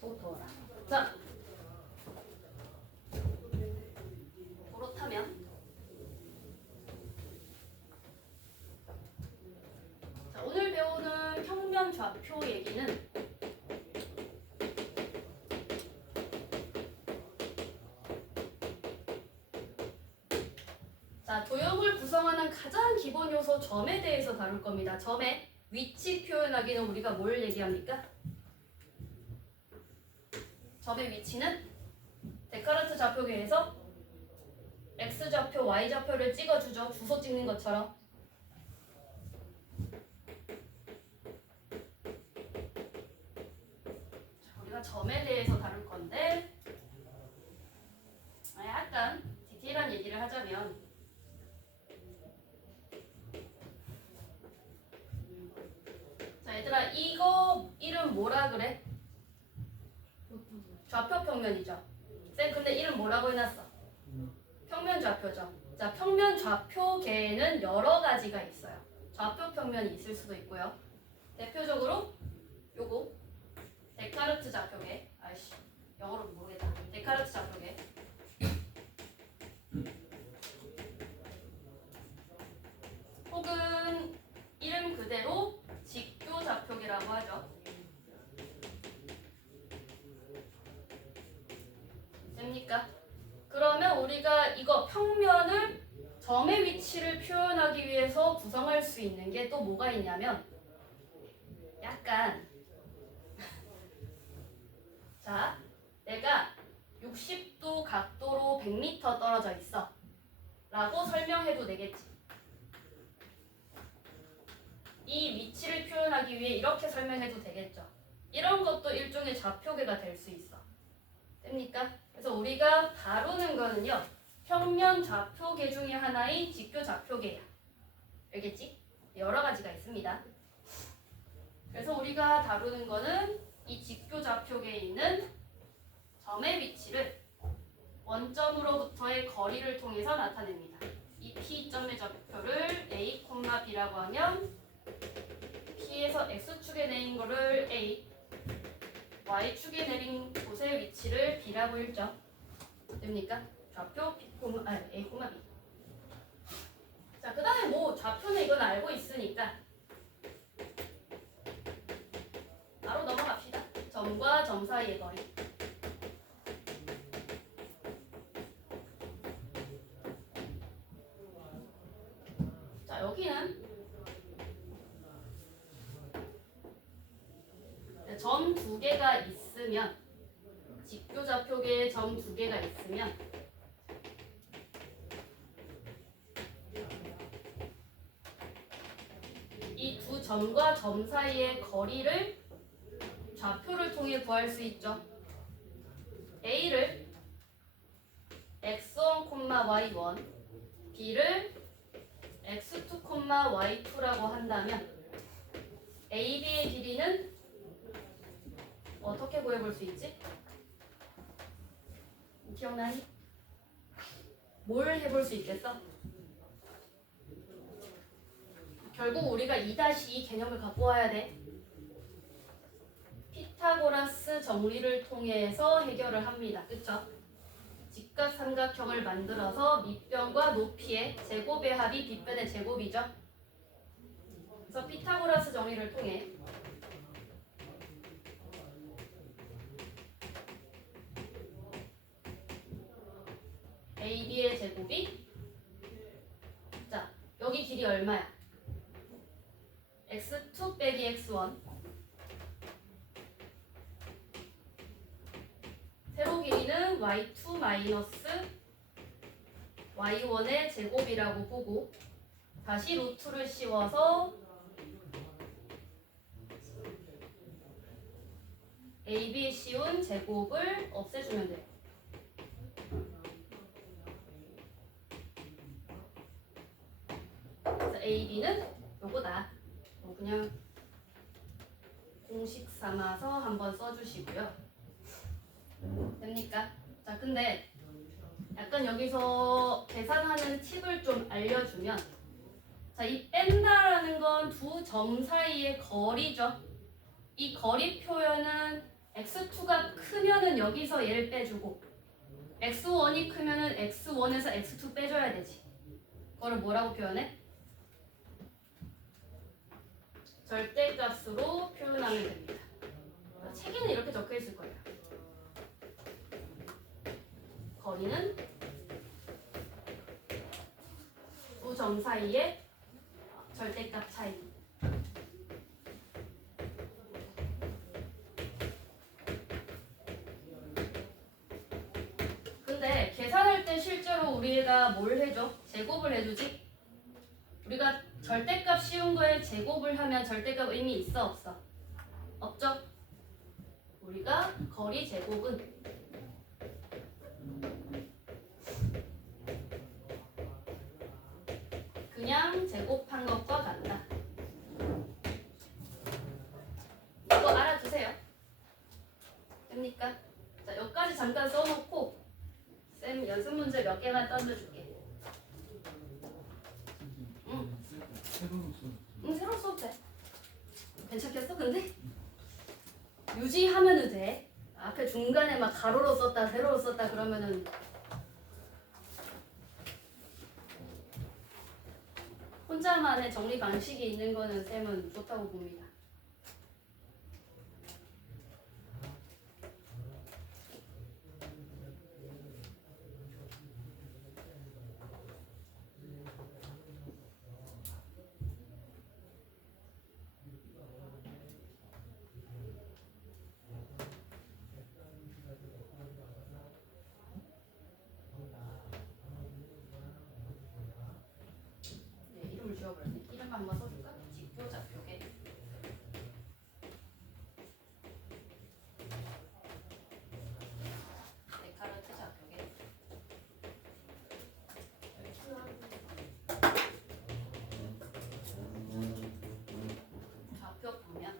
도더라. 자, 그렇다면 자, 오늘 배우는 평면 좌표 얘기는 자, 도형을 구성하는 가장 기본 요소 점에 대해서 다룰 겁니다. 점의 위치 표현하기는 우리가 뭘 얘기합니까? 점의 위치는 데카르트 좌표계에서 X좌표, Y좌표를 찍어주죠. 주소 찍는 것처럼. 자, 우리가 점에 대해서 다룰 건데 약간 디테일한 얘기를 하자면 자, 얘들아 이거 이름 뭐라 그래? 좌표 평면이죠. 쌤 근데 이름 뭐라고 해놨어? 평면 좌표죠. 자, 평면 좌표계에는 여러 가지가 있어요. 좌표 평면이 있을 수도 있고요. 대표적으로 요거 데카르트 좌표계. 아이씨 영어로 모르겠다. 데카르트 좌표계. 혹은 이름 그대로 직교 좌표계라고 하죠. 됩니까? 그러면 우리가 이거 평면을 점의 위치를 표현하기 위해서 구성할 수 있는 게 또 뭐가 있냐면 약간 자, 내가 60도 각도로 100m 떨어져 있어 라고 설명해도 되겠지. 이 위치를 표현하기 위해 이렇게 설명해도 되겠죠. 이런 것도 일종의 좌표계가 될 수 있어. 됩니까? 그래서 우리가 다루는 거는요, 평면 좌표계 중에 하나의 직교 좌표계야. 알겠지? 여러 가지가 있습니다. 그래서 우리가 다루는 거는 이 직교 좌표계에 있는 점의 위치를 원점으로부터의 거리를 통해서 나타냅니다. 이 P점의 좌표를 A, B라고 하면 P에서 X축에 내린 거를 A, Y축에 내린 곳의 위치를 B라고 읽죠. 됩니까? 좌표 A, B. 자, 그 다음에 뭐 좌표는 이건 알고 있으니까 바로 넘어갑시다. 점과 점 사이의 거리. 자, 여기는 점 두 개가 있으면 직교 좌표계에 점 두 개가 있으면 이 두 점과 점 사이의 거리를 좌표를 통해 구할 수 있죠. A를 x1, y1, B를 x2, y2라고 한다면 AB의 길이는 어떻게 구해볼 수 있지? 기억나니? 뭘 해볼 수 있겠어? 결국 우리가 2-2 개념을 갖고 와야 돼. 피타고라스 정리를 통해서 해결을 합니다. 그쵸? 직각삼각형을 만들어서 밑변과 높이의 제곱의 합이 빗변의 제곱이죠. 그래서 피타고라스 정리를 통해 AB의 제곱이 자, 여기 길이 얼마야? x2 빼기 x1 세로 길이는 y2 마이너스 y1의 제곱이라고 보고 다시 루트를 씌워서 AB에 씌운 제곱을 없애주면 돼요. 그래서 AB는 요거다. 그냥 공식 삼아서 한번 써주시고요. 됩니까? 자, 근데 약간 여기서 계산하는 팁을 좀 알려주면 자, 이 뺀다라는 건 두 점 사이의 거리죠. 이 거리 표현은 x2가 크면은 여기서 얘를 빼주고 x1이 크면은 x1에서 x2 빼줘야 되지. 그거를 뭐라고 표현해? 절대값으로 표현하면 됩니다. 책에는 이렇게 적혀 있을 거예요. 거리는 두 점 사이의 절대값 차이. 근데 계산할 때 실제로 우리가 뭘 해줘? 제곱을 해주지? 우리가 절대값 씌운 거에 제곱을 하면 절대값 의미 있어 없어? 없죠? 우리가 거리 제곱은 그냥 제곱한 것과 같다. 이거 알아두세요. 됩니까? 자, 여기까지 잠깐 써놓고 쌤 연습 문제 몇 개만 던져줄게. 새로 써도 돼. 괜찮겠어? 근데? 유지하면은 돼. 앞에 중간에 막 가로로 썼다 세로로 썼다 그러면은 혼자만의 정리 방식이 있는 거는 쌤은 좋다고 봅니다. 네, 이름을 지워버렸네. 이름 한번 써줄까? 직교좌표계. 데카르트 좌표계. 좌표 보면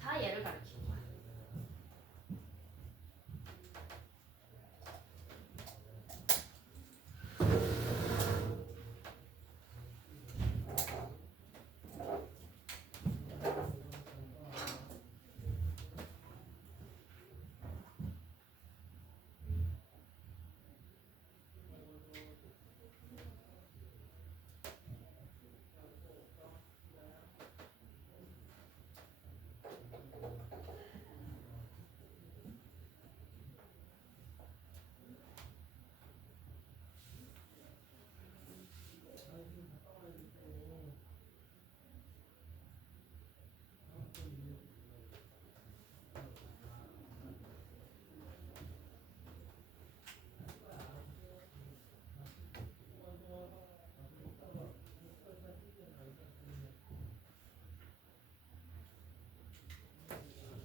다 얘를 가리키는 거야.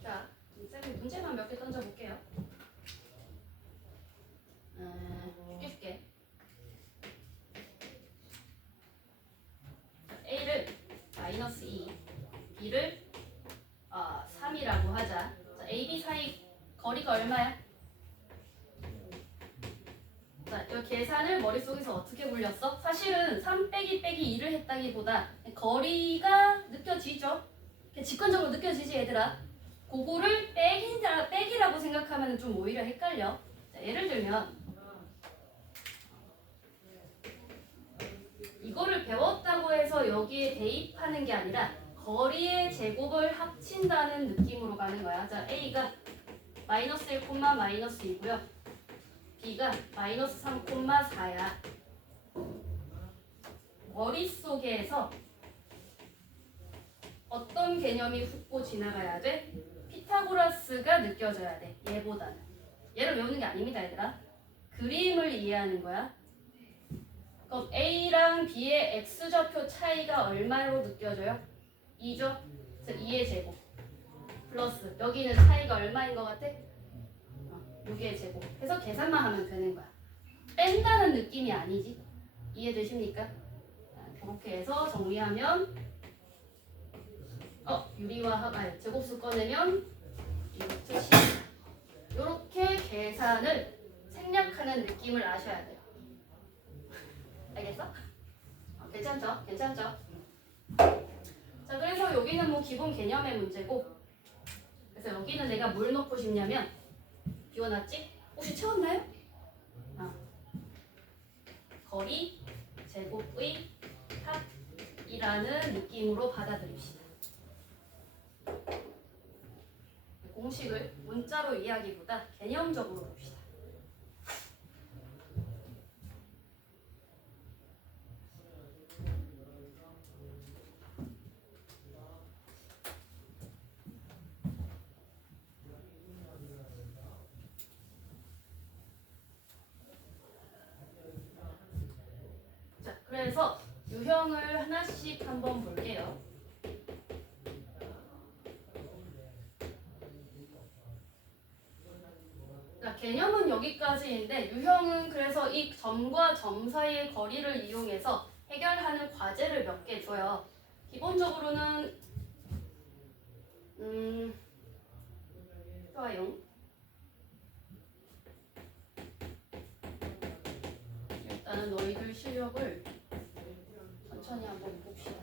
자, 쌤이 문제만 몇 개 던져볼게요. 줄게. A를 마이너스 2, B를 3이라고 하자. 자, A, B 사이 거리가 얼마야? 자, 이 계산을 머릿속에서 어떻게 굴렸어? 사실은 3 빼기 빼기 2를 했다기보다 거리가 느껴지죠? 직관적으로 느껴지지 얘들아? 그거를 빼기라고 생각하면 좀 오히려 헷갈려. 자, 예를 들면 이거를 배웠다고 해서 여기에 대입하는 게 아니라 거리의 제곱을 합친다는 느낌으로 가는 거야. 자, A가 마이너스 1, 마이너스 2고요. B가 마이너스 3, 4야. 머릿속에서 어떤 개념이 훑고 지나가야 돼? 피타고라스가 느껴져야 돼. 얘보다는. 얘를 외우는 게 아닙니다, 얘들아. 그림을 이해하는 거야. 그럼 A랑 B의 X좌표 차이가 얼마로 느껴져요? 2죠? 그래서 2의 제곱 플러스 여기는 차이가 얼마인 것 같아? 6의 제곱 해서 계산만 하면 되는 거야. 뺀다는 느낌이 아니지. 이해되십니까? 그렇게 해서 정리하면 유리와 제곱수 꺼내면 루트 10 이렇게 계산을 생략하는 느낌을 아셔야 돼요. 알겠어? 괜찮죠? 괜찮죠? 여기는 뭐 기본 개념의 문제고, 그래서 여기는 내가 뭘 넣고 싶냐면, 비워놨지? 혹시 채웠나요? 거리 제곱의 합이라는 느낌으로 받아들입시다. 공식을 문자로 이해하기보다 개념적으로 봅시다. 자, 그래서 유형을 하나씩 한번 볼게요. 자, 개념은 여기까지인데 유형은 그래서 이 점과 점 사이의 거리를 이용해서 해결하는 과제를 몇 개 줘요. 기본적으로는 좋아요. 일단은 너희들 실력을 천천히 한번 봅시다.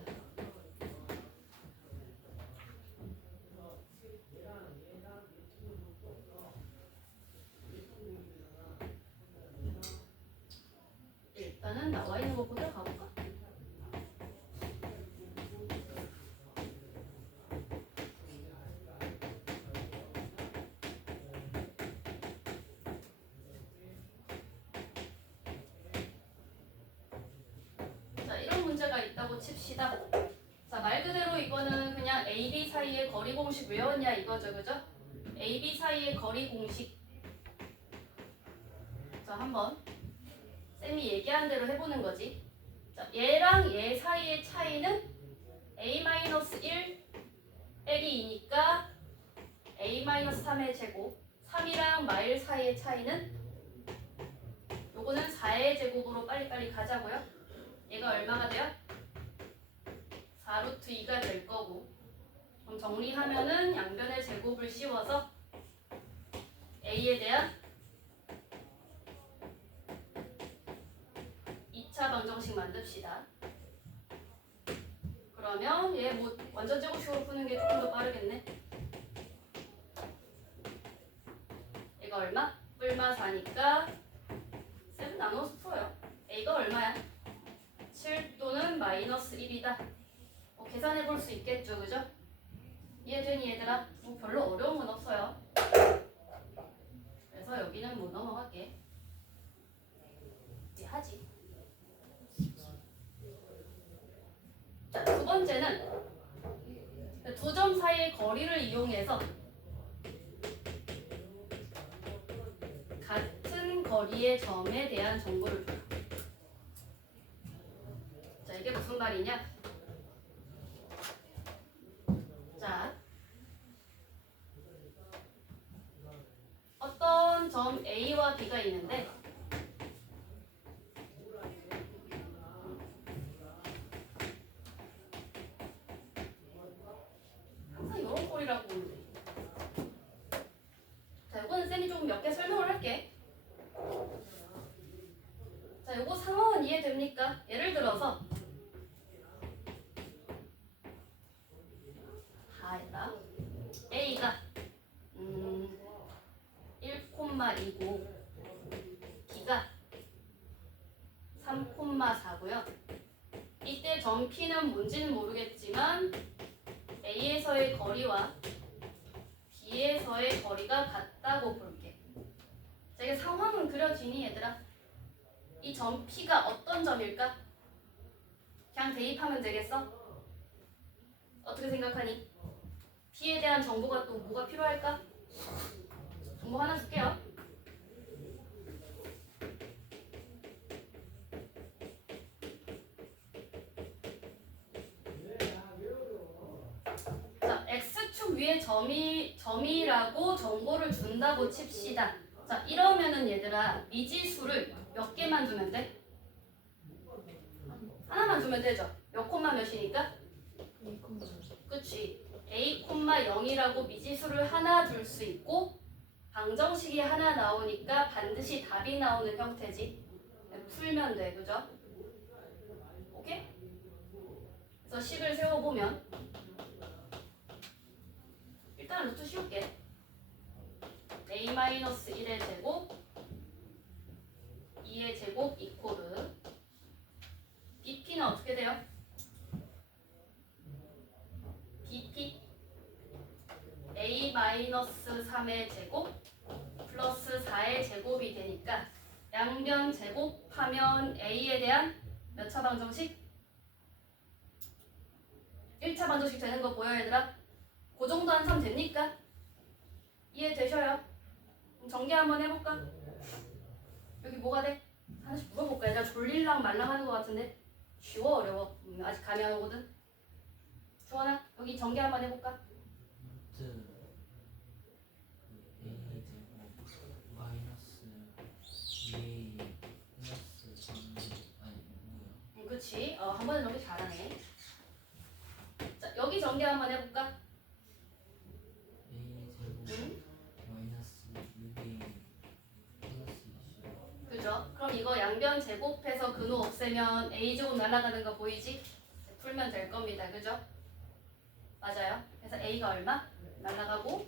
일단은 나와 있는 것부터 가볼까? 자, 이런 문제가 있다고 칩시다. 자, 말 그대로 이거는 그냥 A, B 사이의 거리 공식 외웠냐 이거죠, 그죠? A, B 사이의 거리 공식. 자, 한번 쌤이 얘기한 대로 해보는 거지. 자, 얘랑 얘 사이의 차이는 A-1 빼기 2니까 A-3의 제곱. 3이랑 마일 사이의 차이는 요거는 4의 제곱으로 빨리빨리 가자고요. 얘가 얼마가 돼요? 4루트 2가 될 거고. 그럼 정리하면은 양변의 제곱을 씌워서 A에 대한 2차 방정식 만듭시다. 그러면 얘 뭐 완전 제곱식으로 푸는 게 조금 더 빠르겠네. 얘가 얼마? 뿔마 4니까 7 나눠서 풀어요. A가 얼마야? 7 또는 마이너스 1이다. 계산해 볼 수 있겠죠, 그죠? 이해되니 얘들아? 뭐 별로 어려운 건 없어요. 그래서 여기는 뭐 넘어갈게. 하지. 자, 두 번째는 두 점 사이의 거리를 이용해서 같은 거리의 점에 대한 정보를 줘요. 자, 이게 무슨 말이냐? 자, 어떤 점 A와 B가 있는데 항상 이런 꼴이라고 보면 돼. 자, 이거는 쌤이 조금 몇 개 설명을 할게. 자, 요거 상황은 이해됩니까? 예를 들어서 A가 1,2고 B가 3,4고요. 이때 점 P는 뭔지는 모르겠지만 A에서의 거리와 B에서의 거리가 같다고 볼게. 자, 이게 상황은 그려지니 얘들아? 이 점 P가 어떤 점일까? 그냥 대입하면 되겠어? 어떻게 생각하니? P에 대한 정보가 또 뭐가 필요할까? 정보 하나 줄게요. 자, X축 위에 점이라고 정보를 준다고 칩시다. 자, 이러면은 얘들아 미지수를 몇 개만 주면 돼? 하나만 주면 되죠? 몇 콤마 몇이니까? 그치. A,0이라고 미지수를 하나 줄 수 있고 방정식이 하나 나오니까 반드시 답이 나오는 형태지. 풀면 돼, 그죠? 오케이? 그래서 식을 세워보면 일단 루트 씌울게. a-1의 제곱 2의 제곱 이코르 bp는 어떻게 돼요? bp a-3의 제곱 플러스 4의 제곱이 되니까 양변 제곱하면 a에 대한 몇 차 방정식? 1차 방정식 되는 거 보여 얘들아? 그 정도 한참 됩니까? 이해되셔요? 그럼 전개 한번 해볼까? 여기 뭐가 돼? 하나씩 물어볼까? 얘들아 졸릴랑 말랑 하는 것 같은데 쉬워 어려워? 아직 감이 안 오거든? 주원아 여기 전개 한번 해볼까? 그치? 한 번에 넘기 잘하네. 자 여기 전개 한번 해볼까? 그죠? 그럼 이거 양변 제곱해서 근호 없애면 a제곱 날아가는 거 보이지? 풀면 될 겁니다. 그죠? 맞아요. 그래서 a가 얼마? 날아가고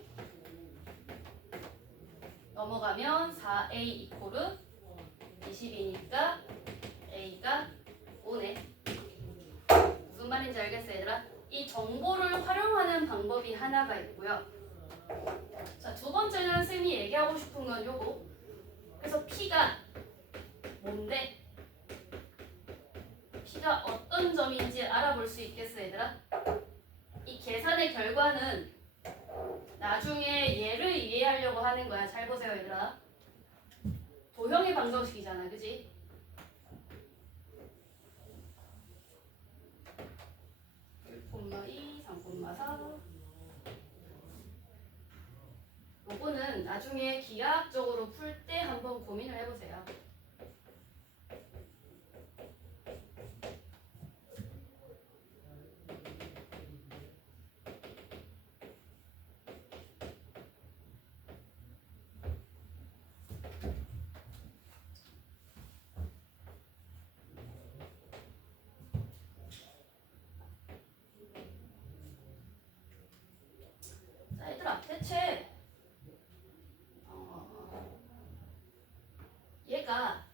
넘어가면 4a 이코르 20이니까 a가 5네. 무슨 말인지 알겠어 얘들아? 이 정보를 활용하는 방법이 하나가 있고요. 자, 두 번째는 쌤이 얘기하고 싶은 건 요거. 그래서 P가 뭔데? P가 어떤 점인지 알아볼 수 있겠어 얘들아? 이 계산의 결과는 나중에 얘를 이해하려고 하는 거야. 잘 보세요 얘들아. 도형의 방정식이잖아. 그지? 요거는 나중에 기하학적으로 풀 때 한번 고민을 해보세요. 자, 얘들아, 대체 얘가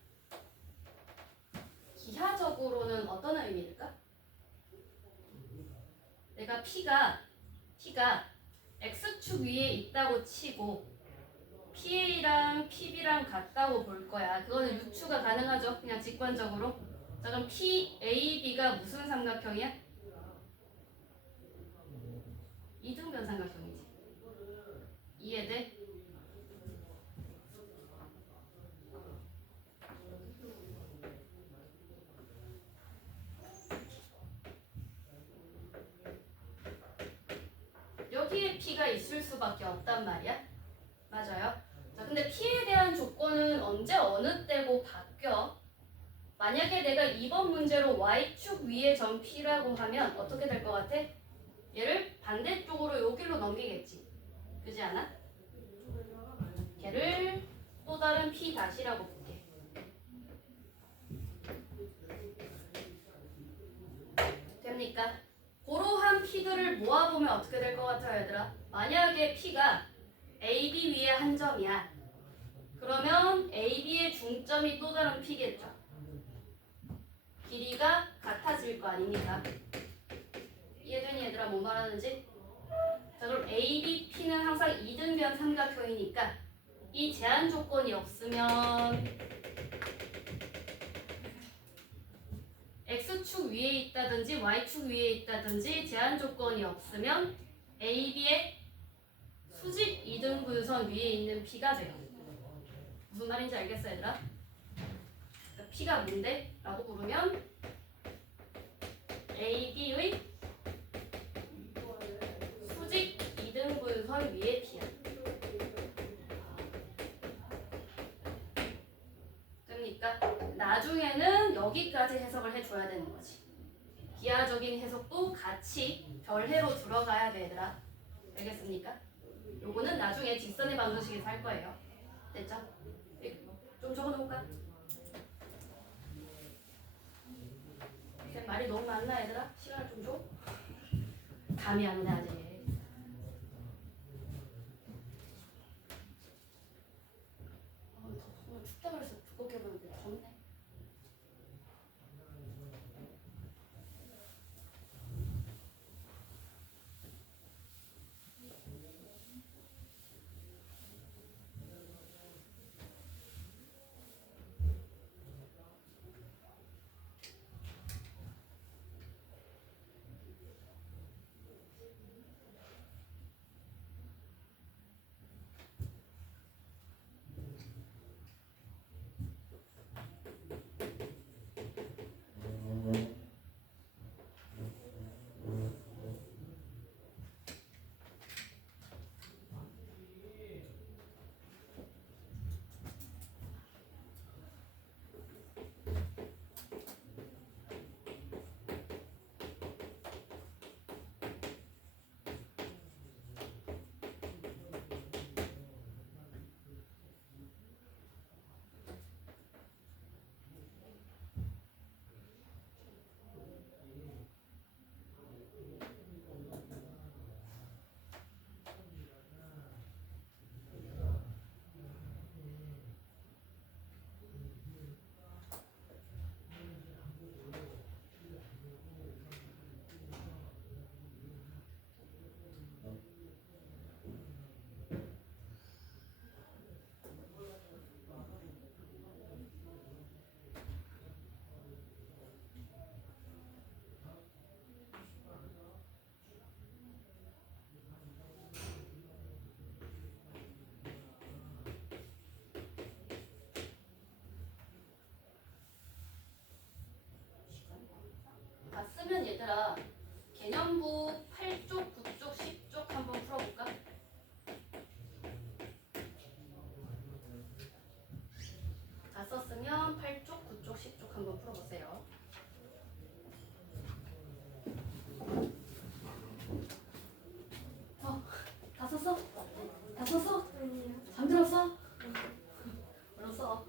기하적으로는 어떤 의미일까? 내가 P가 X축 위에 있다고 치고 PA랑 PB랑 같다고 볼 거야. 그거는 유추가 가능하죠. 그냥 직관적으로. 자, 그럼 PAB가 무슨 삼각형이야? 이등변 삼각형이지. 이해돼? 여기에 P가 있을 수밖에 없단 말이야. 맞아요. 자, 근데 P에 대한 조건은 언제 어느 때고 바뀌어? 만약에 내가 이번 문제로 Y축 위에 점 P라고 하면 어떻게 될 것 같아? 얘를 반대쪽으로 여기로 넘기겠지. 그지 않아? 걔를 또 다른 P 다시라고 볼게. 됩니까? 고러한 P들을 모아보면 어떻게 될 것 같아요 얘들아? 만약에 P가 AB 위에 한 점이야. 그러면 AB의 중점이 또 다른 P겠죠. 길이가 같아질 거 아닙니까? 이해되니 얘들아 뭔 말하는지? 자 그럼 ABP는 항상 이등변 삼각형이니까 이 제한 조건이 없으면 X축 위에 있다든지 Y축 위에 있다든지 제한 조건이 없으면 AB의 수직 이등분선 위에 있는 P가 돼요. 무슨 말인지 알겠어 얘들아? 그러니까 P가 뭔데? 라고 부르면 AB의 수직 이등분선 위에 P야. 그러니까 나중에는 여기까지 해석을 해줘야 되는 거지. 기하적인 해석도 같이 별해로 들어가야 돼 얘들아. 알겠습니까? 요거는 나중에 직선의 방정식에서 할 거예요. 됐죠? 좀 적어놓을까? 말이 너무 많나 얘들아? 시간을 좀 줘? 감이 안 오네 아직. 그러면 얘들아 개념부 8쪽, 9쪽, 10쪽 한번 풀어볼까? 다 썼으면 8쪽, 9쪽, 10쪽 한번 풀어보세요. 다 썼어? 다 썼어? 잠들었어? 얼른 써.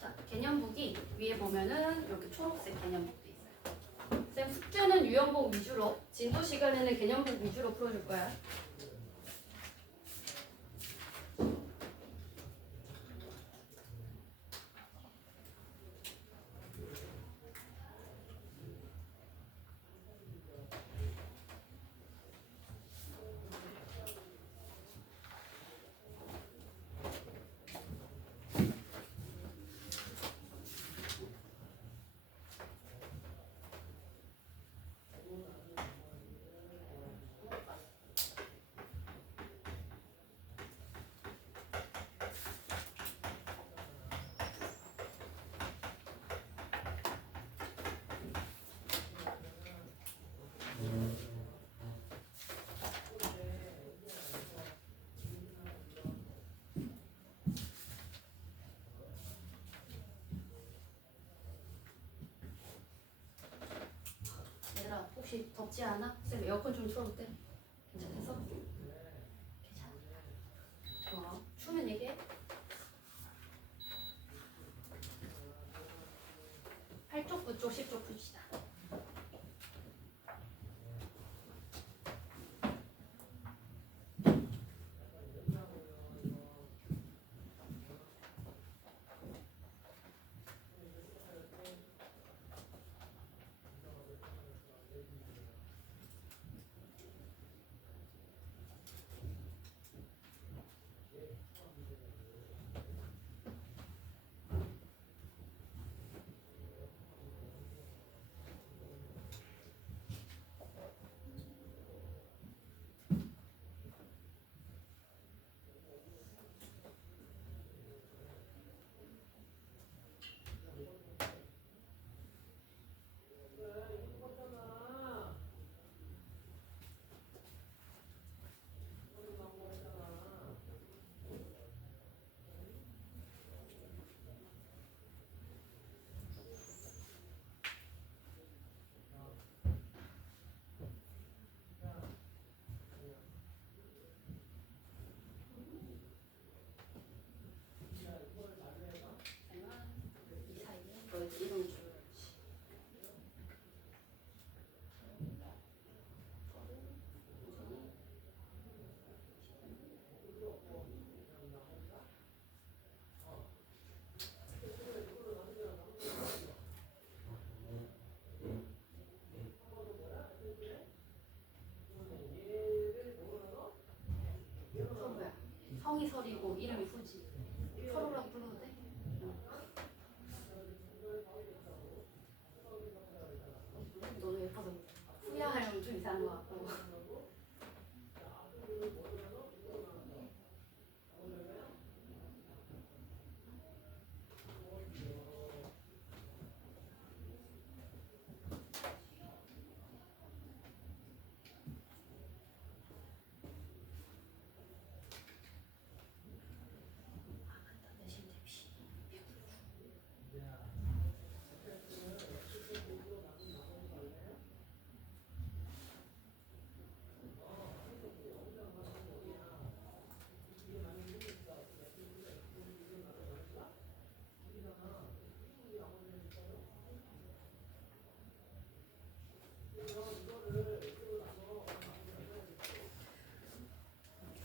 자, 개념북이 위에 보면은 이렇게 초록색 개념북도 있어요. 쌤 숙제는 유형복 위주로, 진도 시간에는 개념북 위주로 풀어줄 거야. 얘들아 혹시 덥지 않아? 쌤 에어컨 좀 틀어도 돼? 괜찮겠어? 괜찮아. 추우면 얘기해. 8쪽, 9쪽, 10쪽 풉시다. 이 사이에 너 이름 줘야지. 서로야. 성이 설이고 이름이 후지. 서로라고 불러도 돼? 너도 예뻐서 후야하려면 좀 이상한 것 같고. 대신 대피.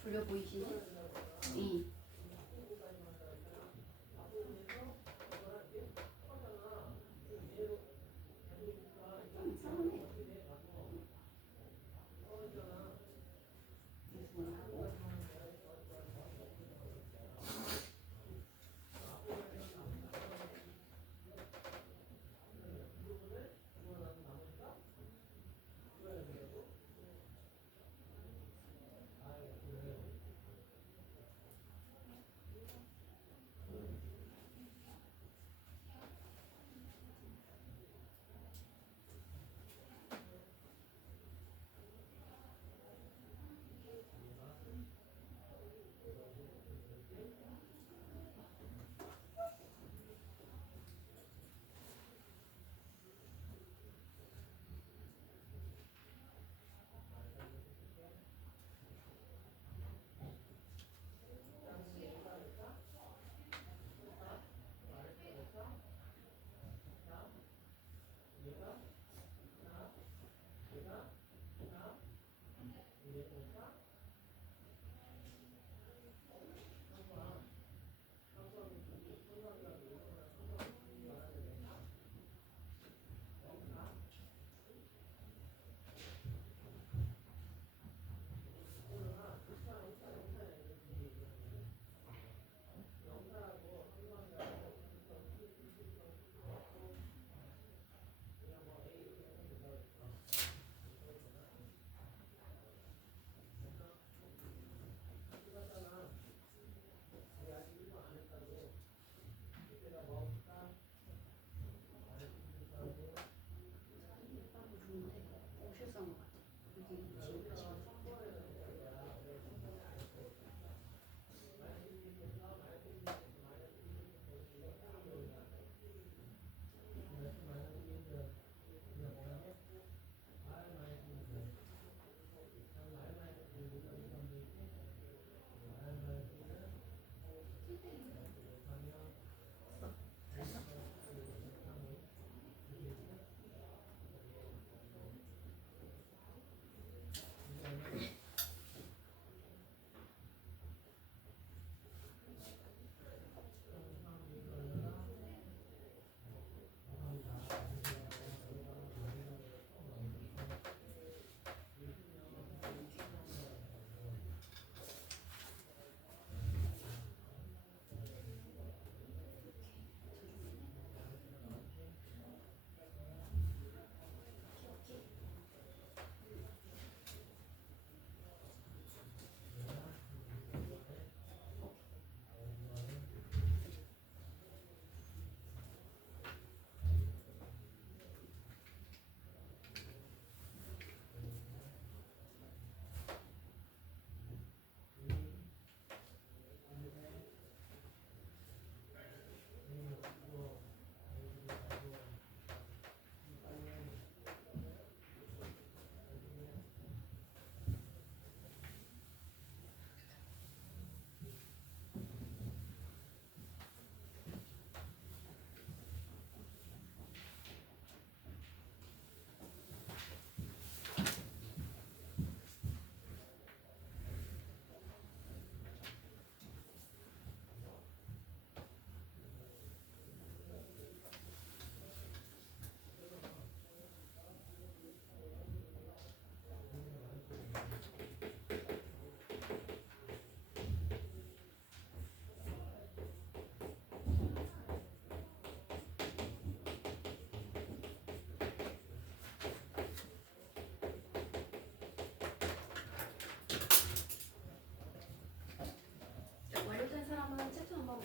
졸려 보이시니? 이. 이상하네.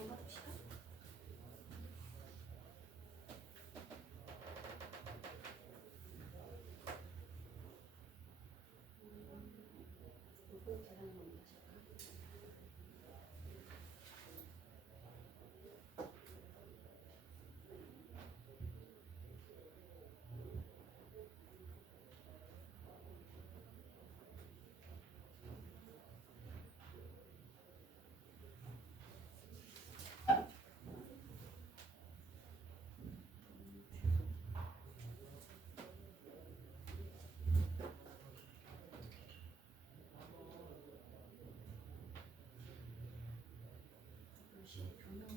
받읍시다. 요거 계산 한번 다시 할까요? 역시 변형.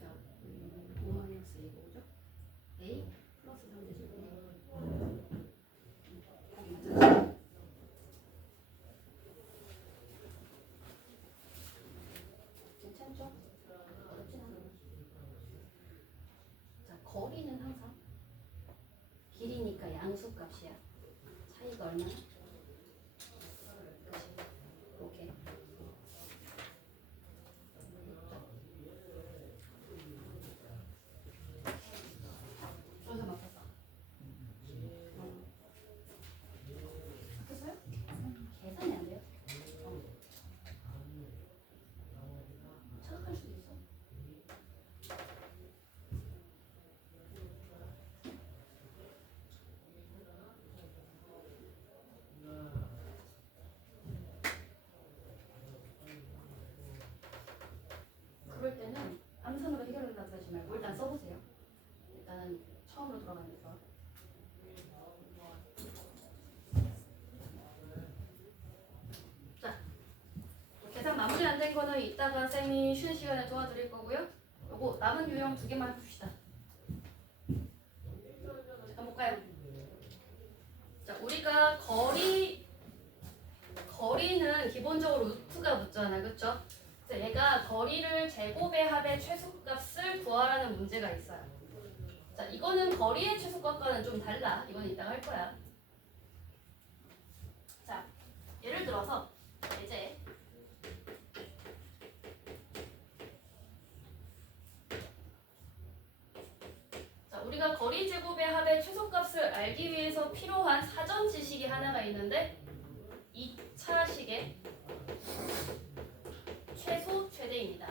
자, 5 마이너스 A고죠? A 플러스 3대제곱. 괜찮죠? 어렵진 않아요. 자, 거리는 항상 길이니까 양수값이야. 차이가 얼마나? 오케이. 준서 맞췄어. 맞췄어요? 계산이 안 돼요? 착각할 수도 있어. 그럴 때는 암산으로 해결하려고 하지 말고 일단 써보세요. 일단은 처음으로 돌아가면서. 자, 계산 마무리 안 된 거는 이따가 쌤이 쉬는 시간에 도와드릴 거고요. 요거 남은 유형 2개만 해봅시다. 잠깐 볼까요? 자, 우리가 거리는 기본적으로 루트가 붙잖아요, 그렇죠? 그래서 얘가 거리를 제곱의 합의 최소값을 구하라는 문제가 있어요. 자, 이거는 거리의 최소값과는 좀 달라. 이건 이따가 할 거야. 자, 예를 들어서 이제 자, 우리가 거리 제곱의 합의 최소값을 알기 위해서 필요한 사전 지식이 하나가 있는데 2차식의 최소 최대입니다.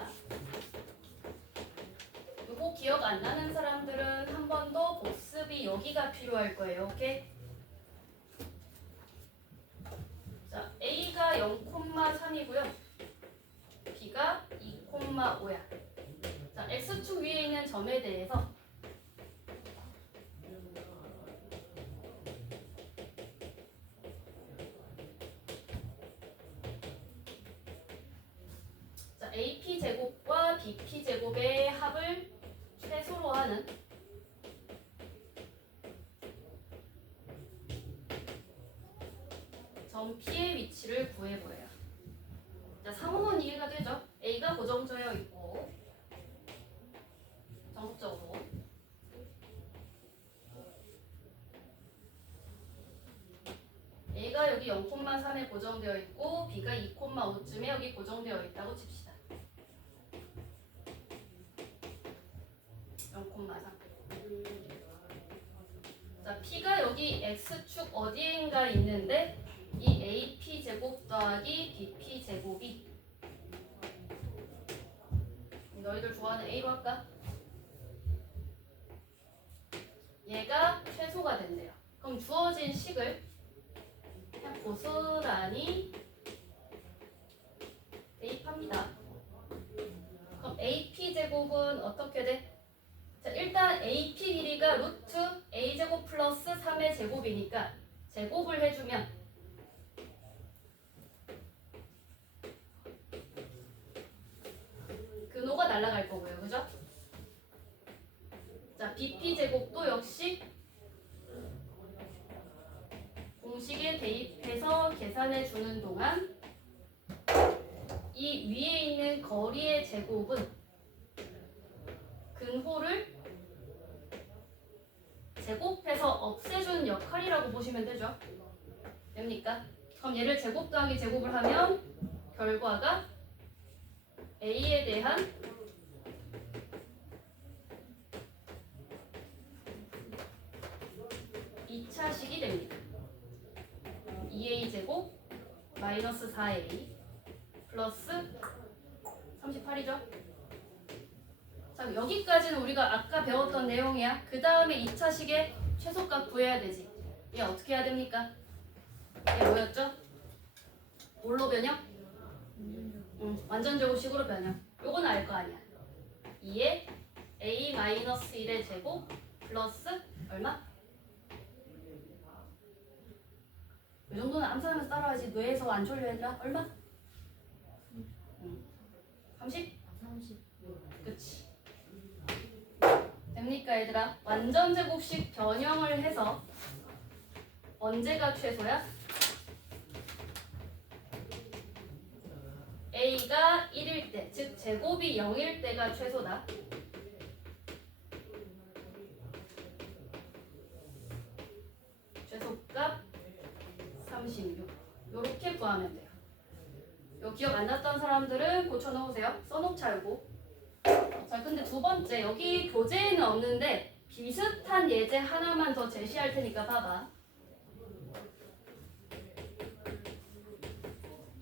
이거 기억 안 나는 사람들은 한 번 더 복습이 여기가 필요할 거예요. 오케이? 자, A가 0,3이고요. B가 2,5야. 자, X축 위에 있는 점에 대해서 자, AP 제곱과 BP 제곱의 합을 최소로 하는 점 P의 위치를 구해보래요. 자, 상호는 이해가 되죠? A가 고정되어 있고 전국적으로 A가 여기 0,3에 고정되어 있고 B가 2,5쯤에 여기 고정되어 있다고 칩시다. 0,3. 자, P가 여기 X축 어디인가 있는데 이 AP 제곱 더하기 BP 제곱이 너희들 좋아하는 A로 할까? 얘가 최소가 된대요. 그럼 주어진 식을 그냥 고스란히 대입합니다. 그럼 AP 제곱은 어떻게 돼? 자, 일단 AP 길이가 루트 A제곱 플러스 3의 제곱이니까 제곱을 해주면 근호가 날아갈 거고요. 그죠? 자, BP 제곱도 역시 공식에 대입해서 계산해 주는 동안 이 위에 있는 거리의 제곱은 근호를 제곱해서 없애주는 역할이라고 보시면 되죠. 됩니까? 그럼 얘를 제곱 더하기 제곱을 하면 결과가 a에 대한 2차식이 됩니다. 2a 제곱 마이너스 4a 플러스 38이죠. 자, 여기까지는 우리가 아까 배웠던 내용이야. 그 다음에 2차식의 최소값 구해야 되지. 얘 어떻게 해야 됩니까? 얘 뭐였죠? 뭘로 변형? 완전 제곱식으로 변형. 요건 알 거 아니야. 2에 a-1의 제곱 플러스 얼마? 이 정도는 암산하면서 따라와야지. 뇌에서 안 졸려 얘들아? 얼마? 30? 30. 그치. 됩니까 얘들아? 완전 제곱식 변형을 해서 언제가 최소야? a가 1일 때, 즉 제곱이 0일 때가 최소다. 최소값 36. 요렇게 구하면 돼요. 요 기억 안 났던 사람들은 고쳐놓으세요. 써놓자 요거. 자, 근데 두 번째, 여기 교재에는 없는데 비슷한 예제 하나만 더 제시할 테니까 봐봐.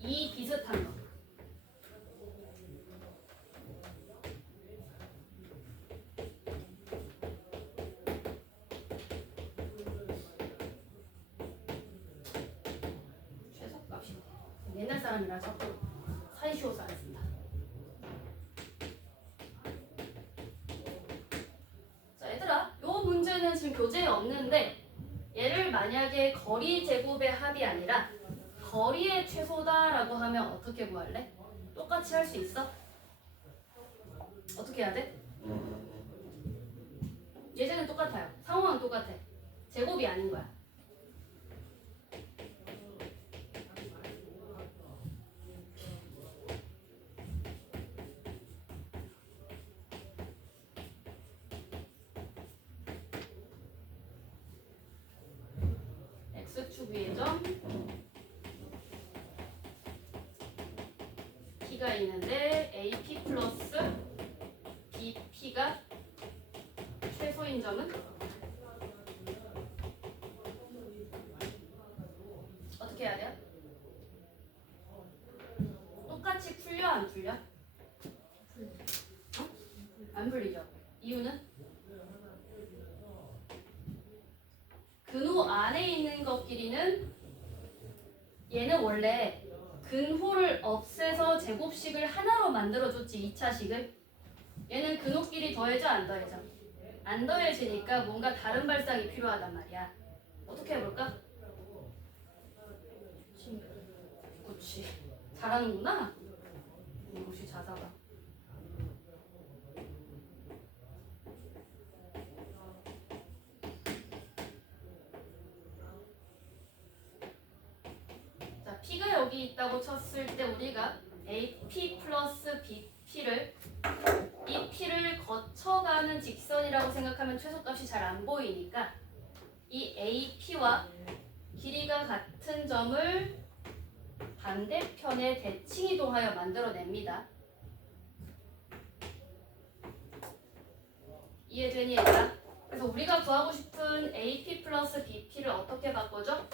이 비슷한 거. 최소값이 옛날 사람이라 자꾸 사이쇼스 안 쓴다. 자, 얘들아, 요 문제는 지금 교재에 없는데 얘를 만약에 거리 제곱의 합이 아니라 거리의 최소다라고 하면 어떻게 구할래? 똑같이 할 수 있어? 어떻게 해야 돼? 예제는 똑같아요. 상황은 똑같아. 제곱이 아닌 거야. x축 위의 점 p가 있는데 AP 플러스 BP가 최소인 점은 어떻게 해야 돼요? 똑같이 풀려 안 풀려? 안 풀리죠. 이유는? 근호 안에 있는 것끼리는 얘는 원래 근호를 없애서 제곱식을 하나로 만들어줬지 2차식을. 얘는 근호끼리 더해져 안 더해져? 안 더해지니까 뭔가 다른 발상이 필요하단 말이야. 어떻게 해볼까? 그렇지. 잘하는구나. 역시 자사가. 자, P가 여기 있다고 쳤을 때 우리가 AP 플러스 BP를 이 P를 거쳐가는 직선이라고 생각하면 최소값이 잘 안 보이니까 이 AP와 길이가 같은 점을 반대편에 대칭이동하여 만들어냅니다. 이해되니 얘들아? 그래서 우리가 구하고 싶은 AP 플러스 BP를 어떻게 바꿔줘?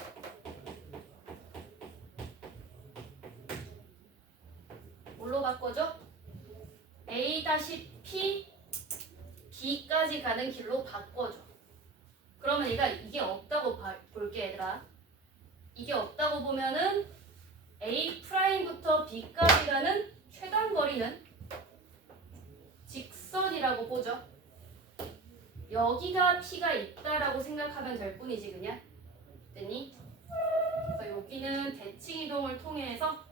뭘로 바꿔줘? A-P B까지 가는 길로 바꿔줘. 그러면 얘가 이게 없다고 볼게 얘들아. 이게 없다고 보면은 A'부터 B까지 가는 최단 거리는 직선이라고 보죠. 여기가 P가 있다라고 생각하면 될 뿐이지 그냥. 됐니? 그래서 여기는 대칭 이동을 통해서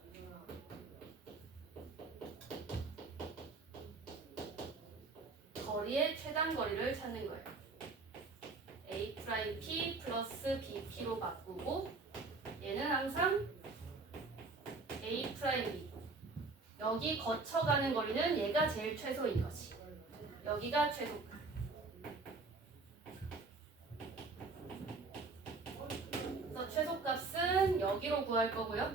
거리의 최단 거리를 찾는 거예요. A'P 플러스 BP로 바꾸고 얘는 항상 A'B. 여기 거쳐가는 거리는 얘가 제일 최소인 거지. 여기가 최소값. 그래서 최소값은 x는 여기로 구할 거고요.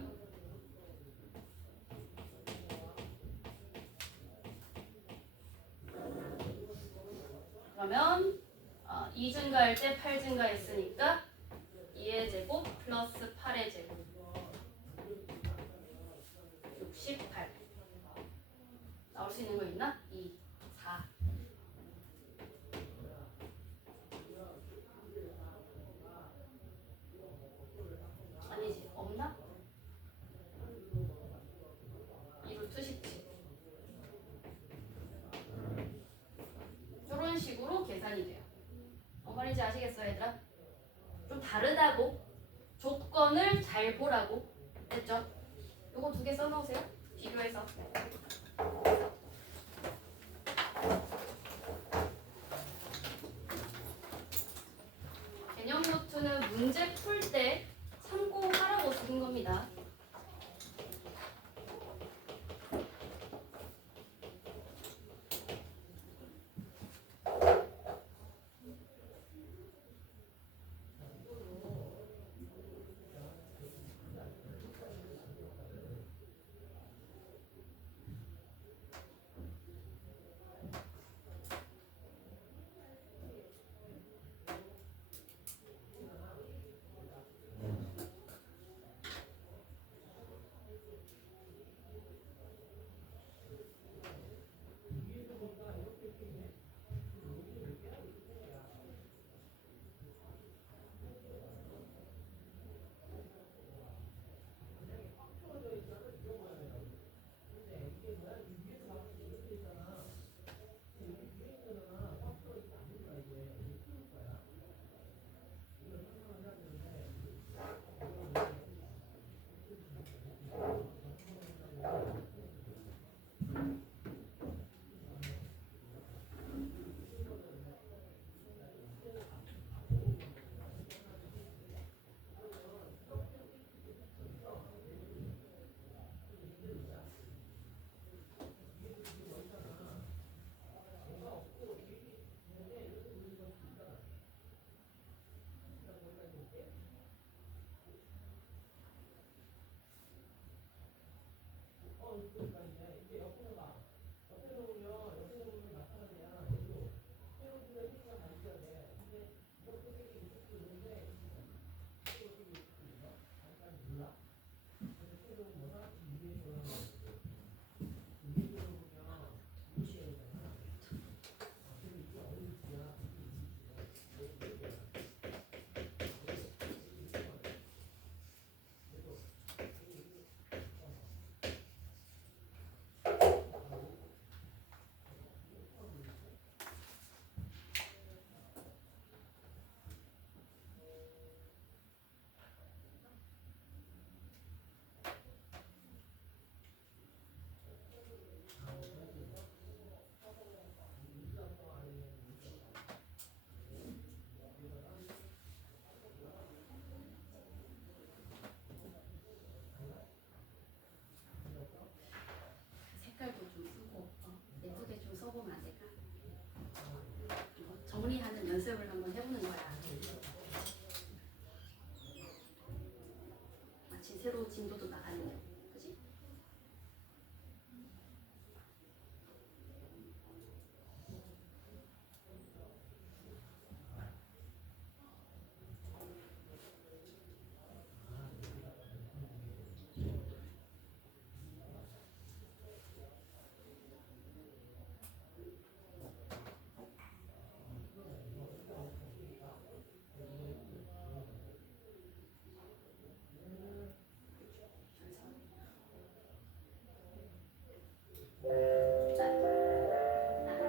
그러면 2 증가할 때 8 증가했으니까 2의 제곱 플러스 8의 제곱 68. 나올 수 있는 거 있나? 2, 4. 아니지, 없나? 2루트 17. 이런 식으로 계산이 돼요. 뭔 말인지 아시겠어요, 얘들아? 좀 다르다고, 조건을 잘 보라고 했죠? 요거 2개 써놓으세요. 비교해서. 개념 노트는 문제 풀 때 참고하라고 쓰는 겁니다. 색깔도 좀 쓰고 예쁘게 좀 써보면 안 될까? 정리하는 연습을 한번 해보는 거야. 마치 새로운 진도도 나가는 거. 그치?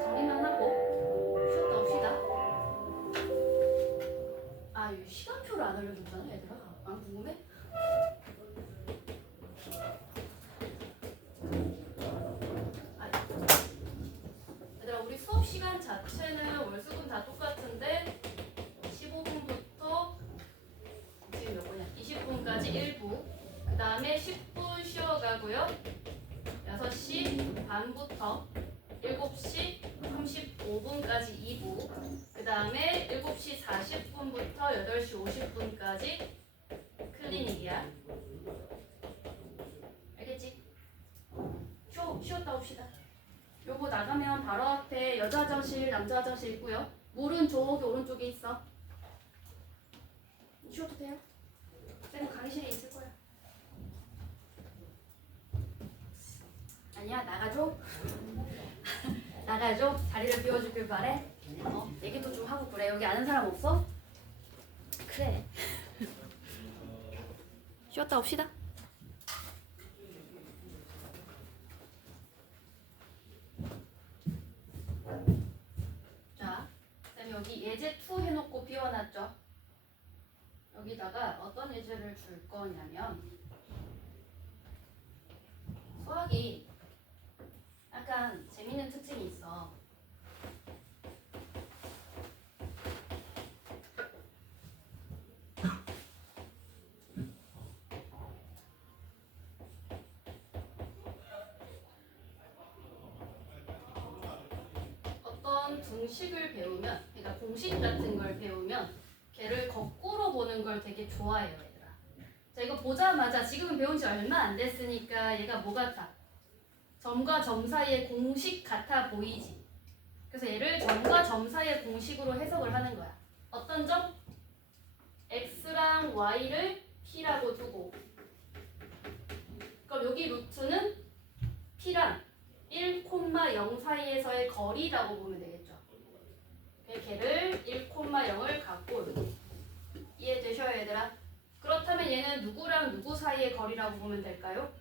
정리만 하고 쉬었다 옵시다. 이 시간표를 안 알려줬잖아, 얘들아. 안 궁금해? 얘들아, 우리 수업 시간 자체는 월수금 다 똑같은데 15분부터 지금 몇 분이야? 20분까지 1부. 그 다음에 10분 쉬어가고요. 6시 반부터 7시 35분까지 2부. 그 다음에 7시 40분부터 8시 50분까지 클립 틀린 얘기야. 알겠지? 쉬었다 옵시다. 요거 나가면 바로 앞에 여자 화장실, 남자 화장실 있고요. 물은 저기 오른쪽에 있어. 쉬어도 돼요? 쟤는 강의실에 있을 거야. 아니야, 나가줘. 나가줘. 자리를 비워주길 바래. 얘기도 좀 하고 그래. 여기 아는 사람 없어? 그래. 쉬었다 옵시다. 자, 그다음에 여기 예제 2 해놓고 비워놨죠. 여기다가 어떤 예제를 줄 거냐면 수학이 약간 재밌는 특징이 있어. 어떤 등식을 배우면, 그러니까 공식 같은 걸 배우면 걔를 거꾸로 보는 걸 되게 좋아해요, 얘들아. 자, 이거 보자마자 지금은 배운 지 얼마 안 됐으니까 얘가 뭐 같아? 점과 점 사이의 공식 같아 보이지? 그래서 얘를 점과 점 사이의 공식으로 해석을 하는 거야. 어떤 점? x랑 y를 p라고 두고, 그럼 여기 루트는 p랑 1,0 사이에서의 거리라고 보면 되겠죠. 걔를 1,0을 갖고 이해되셔요, 얘들아? 그렇다면 얘는 누구랑 누구 사이의 거리라고 보면 될까요?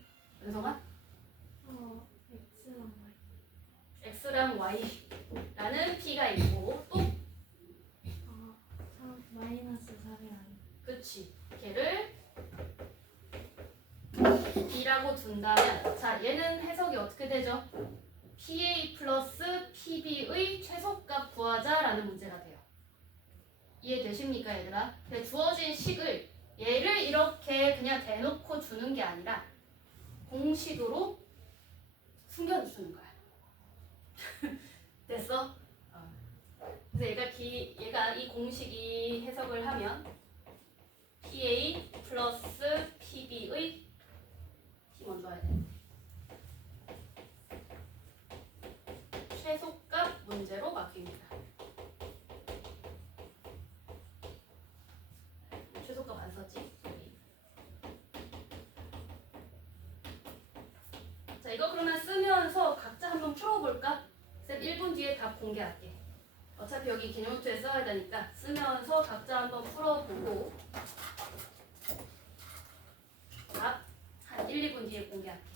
은성아? x랑 y라는 p가 있고 또 마이너스 4이 그치. 걔를 b라고 둔다면 자, 얘는 해석이 어떻게 되죠? pa 플러스 pb의 최소값 구하자라는 문제가 돼요. 이해되십니까, 얘들아? 주어진 식을 얘를 이렇게 그냥 대놓고 주는 게 아니라 공식으로 숨겨주는 거야. 됐어? 그래서 얘가 이 공식이 해석을 하면 PA 플러스 PB의 P 먼저 해야 돼. 최소값 문제로 바뀝니다. 최소값 안 썼지? 자, 이거 그러면 쓰면서 각자 한번 풀어볼까? 쌤 1분 뒤에 답 공개할게. 어차피 여기 개념노트에 써야 되니까 쓰면서 각자 한번 풀어보고 답 한 1, 2분 뒤에 공개할게.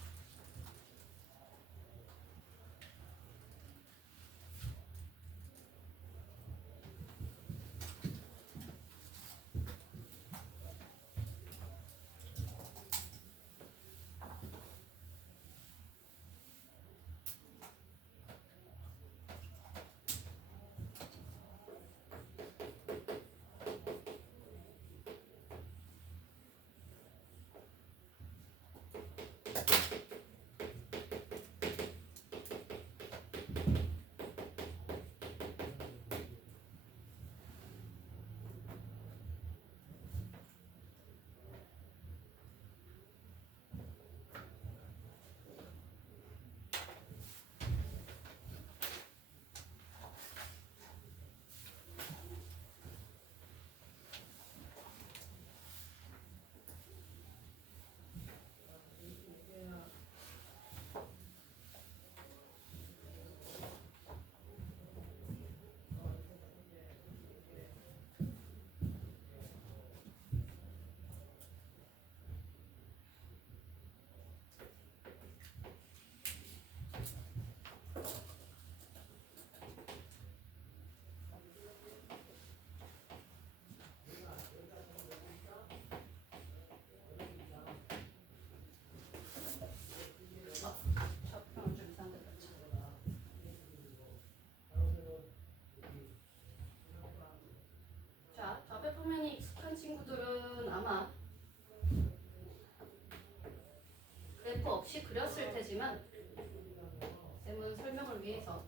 자, 좌표 평면이 익숙한 친구들은 아마 그래프 없이 그렸을 테지만 쌤은 설명을 위해서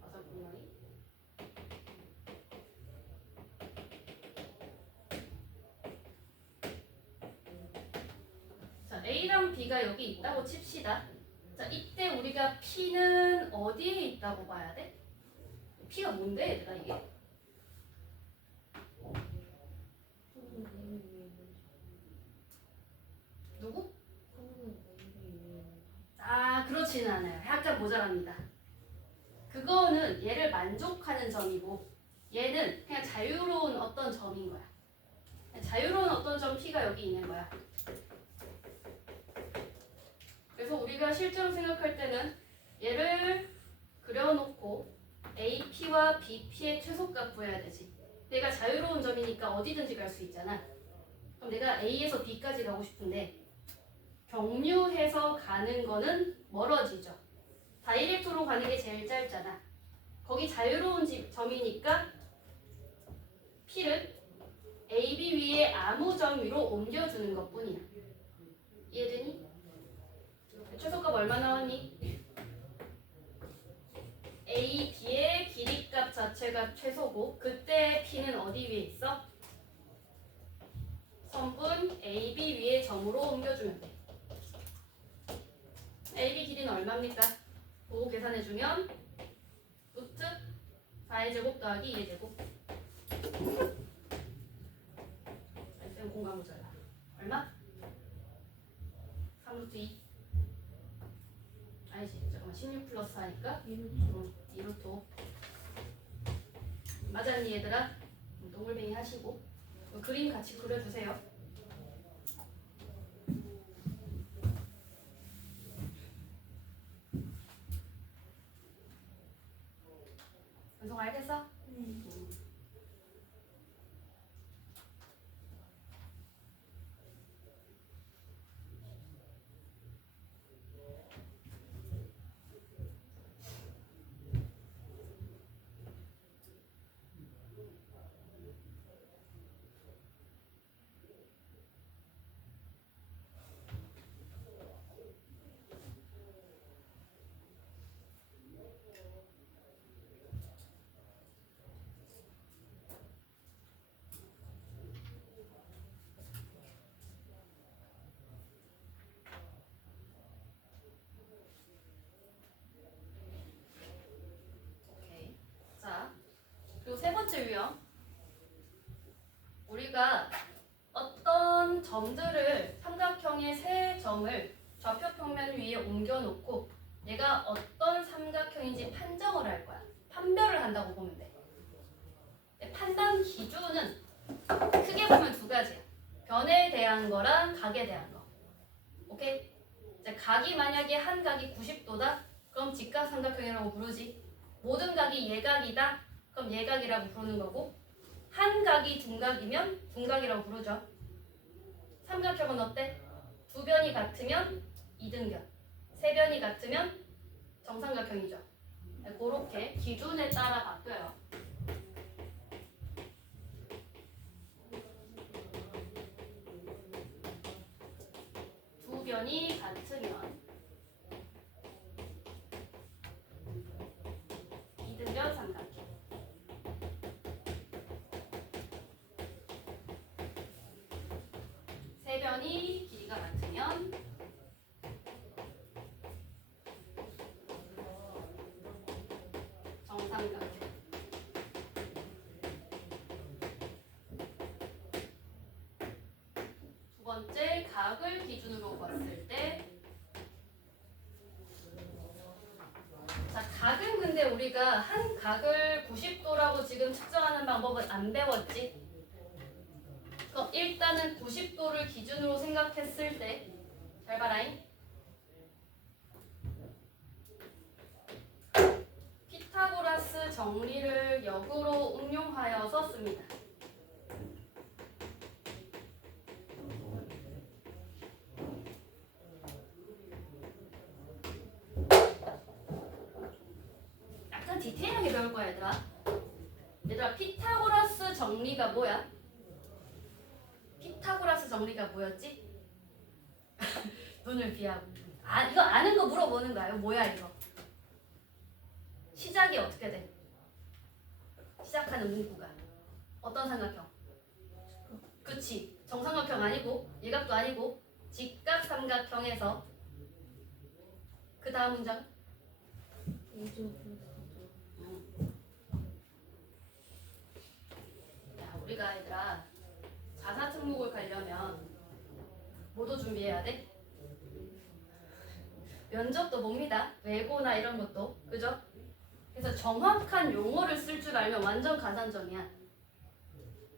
아사분면이 A랑 B가 여기 있다고 칩시다. 자, 이때 우리가 P는 어디에 있다고 봐야 돼? P가 뭔데, 얘들아, 이게? 누구? 아, 그렇지는 않아요. 약간 모자랍니다. 그거는 얘를 만족하는 점이고 얘는 그냥 자유로운 어떤 점인 거야. 자유로운 어떤 점 P가 여기 있는 거야. 그래서 우리가 실제로 생각할 때는 얘를 그려놓고 AP와 BP의 최소값 구해야 되지. 내가 자유로운 점이니까 어디든지 갈 수 있잖아. 그럼 내가 A에서 B까지 가고 싶은데 경유해서 가는 거는 멀어지죠. 다이렉트로 가는 게 제일 짧잖아. 거기 자유로운 점이니까 P를 AB 위에 아무 점 위로 옮겨주는 것 뿐이야. 이해되니? 최소값 얼마 나왔니? A, B의 길이값 자체가 최소고 그때 P는 어디 위에 있어? 선분 AB 위에 점으로 옮겨주면 돼. AB 길이는 얼마입니까? 그거 계산해주면 루트 4의 제곱 더하기 2의 제곱. 쌤 공간 모자라. 얼마? 3루트 2. 아니지, 잠깐만. 16 플러스 하니까 2루트 5. 맞았니 얘들아? 동글뱅이 하시고 그림 같이 그려주세요. 은성 알겠어? 그리고 세 번째 유형, 우리가 어떤 점들을 삼각형의 세 점을 좌표 평면 위에 옮겨놓고 얘가 어떤 삼각형인지 판정을 할 거야. 판별을 한다고 보면 돼. 판단 기준은 크게 보면 두 가지야. 변에 대한 거랑 각에 대한 거. 오케이? 이제 각이 만약에 한 각이 90도다? 그럼 직각삼각형이라고 부르지. 모든 각이 예각이다? 그럼 예각이라고 부르는 거고 한 각이 둔각이면 둔각이라고 부르죠. 삼각형은 어때? 두 변이 같으면 이등변, 세 변이 같으면 정삼각형이죠. 그렇게 기준에 따라 바뀌어요. 두 변이 같으면 이등변 삼각형. 세 변이 길이가 같으면 정삼각형. 두 번째, 각을 기준으로 봤을 때, 자, 각은 근데 우리가 한 각을 90도라고 지금 측정하는 방법은 안 배웠지? 그럼 일단은 90도를 기준으로 생각했을 때, 잘 봐라잉. 피타고라스 정리를 역으로 응용하여서 씁니다. 약간 디테일하게 배울 거야, 얘들아. 얘들아, 피타고라스 정리가 뭐야? 피타고라스 정리가 뭐였지? 눈을 비하고. 아, 이거 아는 거 물어보는 거야. 이거 뭐야, 이거? 시작이 어떻게 돼? 시작하는 문구가. 어떤 삼각형? 그치. 정삼각형 아니고, 예각도 아니고, 직각삼각형에서 그 다음 문장 야, 우리가 얘들아 자사특목을 가려면 뭐도 준비해야 돼? 면접도 봅니다. 외고나 이런 것도. 그죠? 그래서 정확한 용어를 쓸 줄 알면 완전 가산점이야.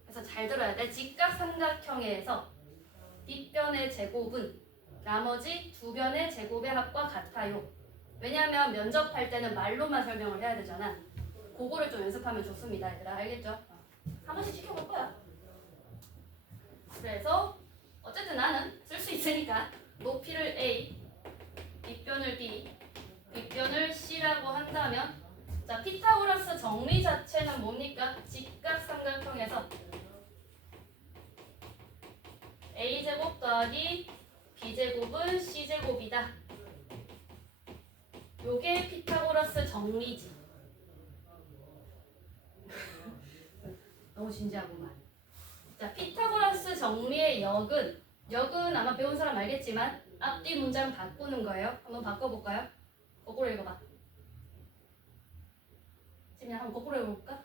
그래서 잘 들어야 돼. 직각삼각형에서 뒷변의 제곱은 나머지 두 변의 제곱의 합과 같아요. 왜냐하면 면접할 때는 말로만 설명을 해야 되잖아. 그거를 좀 연습하면 좋습니다. 얘들아 알겠죠? 한 번씩 시켜볼 거야. 그래서 어쨌든 나는 쓸 수 있으니까 높이를 A, 뒷변을 B, 뒷변을 C라고 한다면 자 피타고라스 정리 자체는 뭡니까? 직각삼각형에서 A제곱 더하기 B제곱은 C제곱이다. 요게 피타고라스 정리지. 너무 진지하구만. 자, 피타고라스 정리의 역은 아마 배운 사람 알겠지만 앞뒤 문장 바꾸는 거예요. 한번 바꿔볼까요? 거꾸로 읽어봐. 지금 한번 거꾸로 읽어볼까?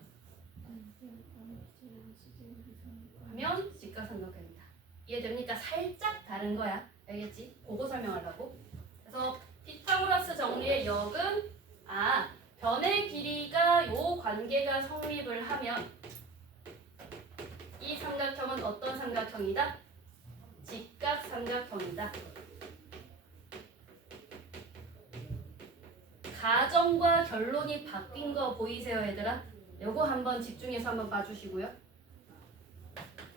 하면 직각삼각형이다. 이해됩니까? 살짝 다른 거야. 알겠지? 그거 설명하려고. 그래서 피타고라스 정리의 역은 변의 길이가 요 관계가 성립을 하면 이 삼각형은 어떤 삼각형이다? 직각삼각형이다. 가정과 결론이 바뀐 거 보이세요, 얘들아? 요거 한번 집중해서 한번 봐주시고요.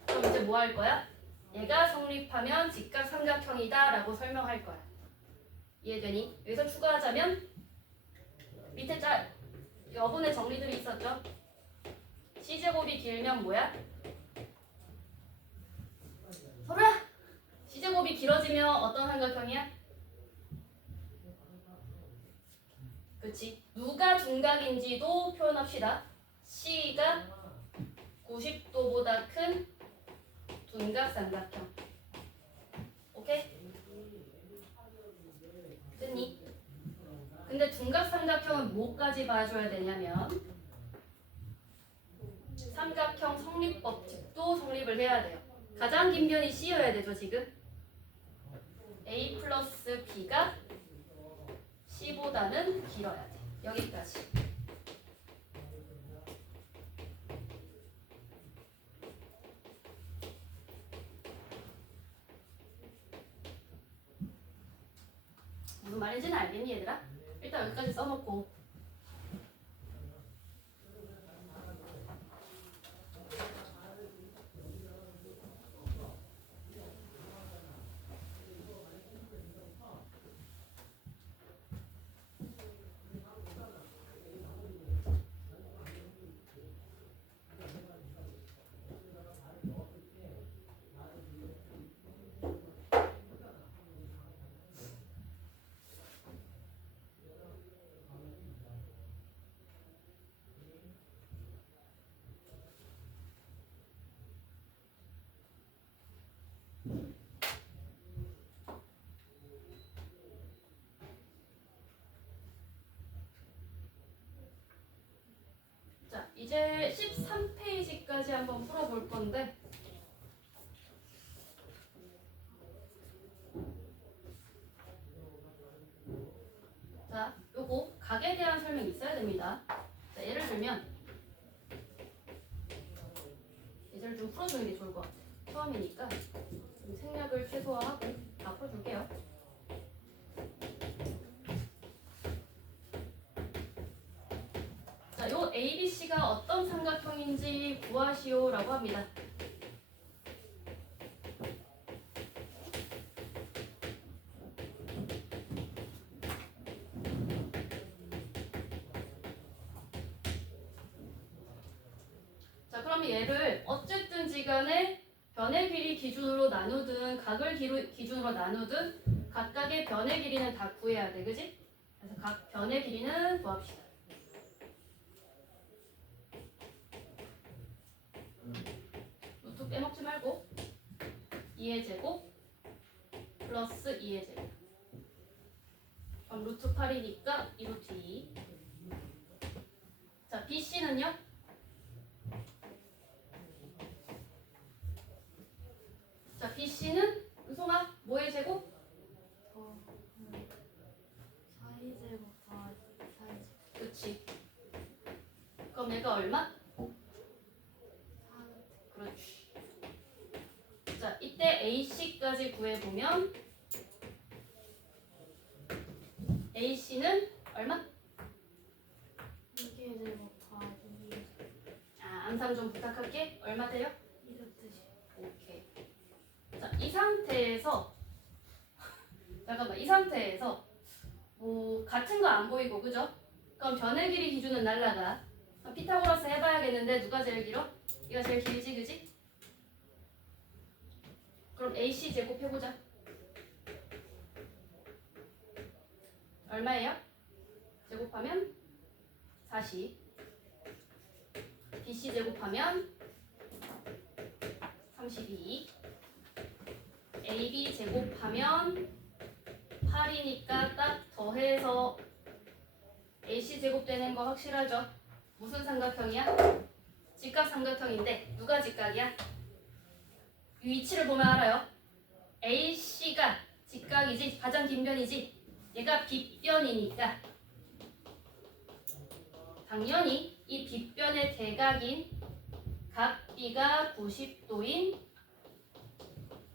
그럼 이제 뭐 할 거야? 얘가 성립하면 직각삼각형이다 라고 설명할 거야. 이해되니? 여기서 추가하자면 밑에 여분의 정리들이 있었죠? C제곱이 길면 뭐야? 소라! C제곱이 길어지면 어떤 삼각형이야? 그치? 누가 둔각인지도 표현합시다. C가 90도보다 큰 둔각삼각형. 오케이? 됐니? 근데 둔각삼각형은 뭐까지 봐줘야 되냐면 삼각형 성립법칙도 성립을 해야 돼요. 가장 긴 변이 C여야 되죠 지금. A 플러스 B가 C보다는 길어야 돼. 여기까지. 무슨 말인지는 알겠니 얘들아? 일단 여기까지 써놓고 자 이제 13페이지까지 한번 풀어볼 건데 자 요거 각에 대한 설명이 있어야 됩니다. 자 예를 들면 예제를 좀 풀어주는 게 좋을 것 같아요. 처음이니까 좀 생략을 최소화하고 다 풀어줄게요. 자, 요 ABC가 어떤 삼각형인지 구하시오라고 합니다. 자, 그러면 얘를 어쨌든지 간에 변의 길이 기준으로 나누든 각을 기준으로 나누든 각각의 변의 길이는 다 구해야 돼. 그지? 그래서 각 변의 길이는 구합시다. 루트 빼먹지 말고 2의 제곱 플러스 2의 제곱. 그럼 루트 8이니까 2 루트 2. 자, BC는요? 자, BC는 은송아 뭐의 제곱? 4제곱 더하기 4제곱. 그치. 그럼 얘가 얼마? 4. 그렇지. 자, 이때 AC까지 구해보면 AC는 얼마? 6제곱 더하기 아, 암산 좀 부탁할게. 얼마 돼요? 2루트 10. 오케이. 자, 이 상태에서 잠깐만, 이 상태에서 뭐 같은 거 안 보이고, 그죠? 그럼 변의 길이 기준은 날라가. 그럼 피타고라스 해봐야겠는데 누가 제일 길어? 이가 제일 길지, 그지? 그럼 AC 제곱 해보자. 얼마예요? 제곱하면 40. BC 제곱하면 32. AB 제곱하면 8이니까 딱 더해서 AC 제곱되는 거 확실하죠? 무슨 삼각형이야? 직각 삼각형인데 누가 직각이야? 이 위치를 보면 알아요. AC가 직각이지, 가장 긴 변이지. 얘가 빗변이니까 당연히 이 빗변의 대각인 각 B가 90도인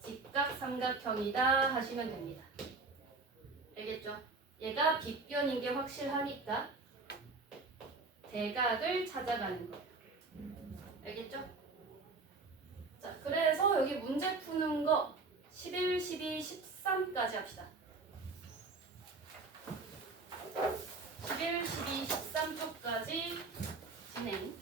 직각 삼각형이다 하시면 됩니다. 알겠죠? 얘가 빗변인 게 확실하니까 대각을 찾아가는 거예요. 알겠죠? 자, 그래서 여기 문제 푸는 거 11, 12, 13까지 합시다. 11, 12, 13쪽까지 진행.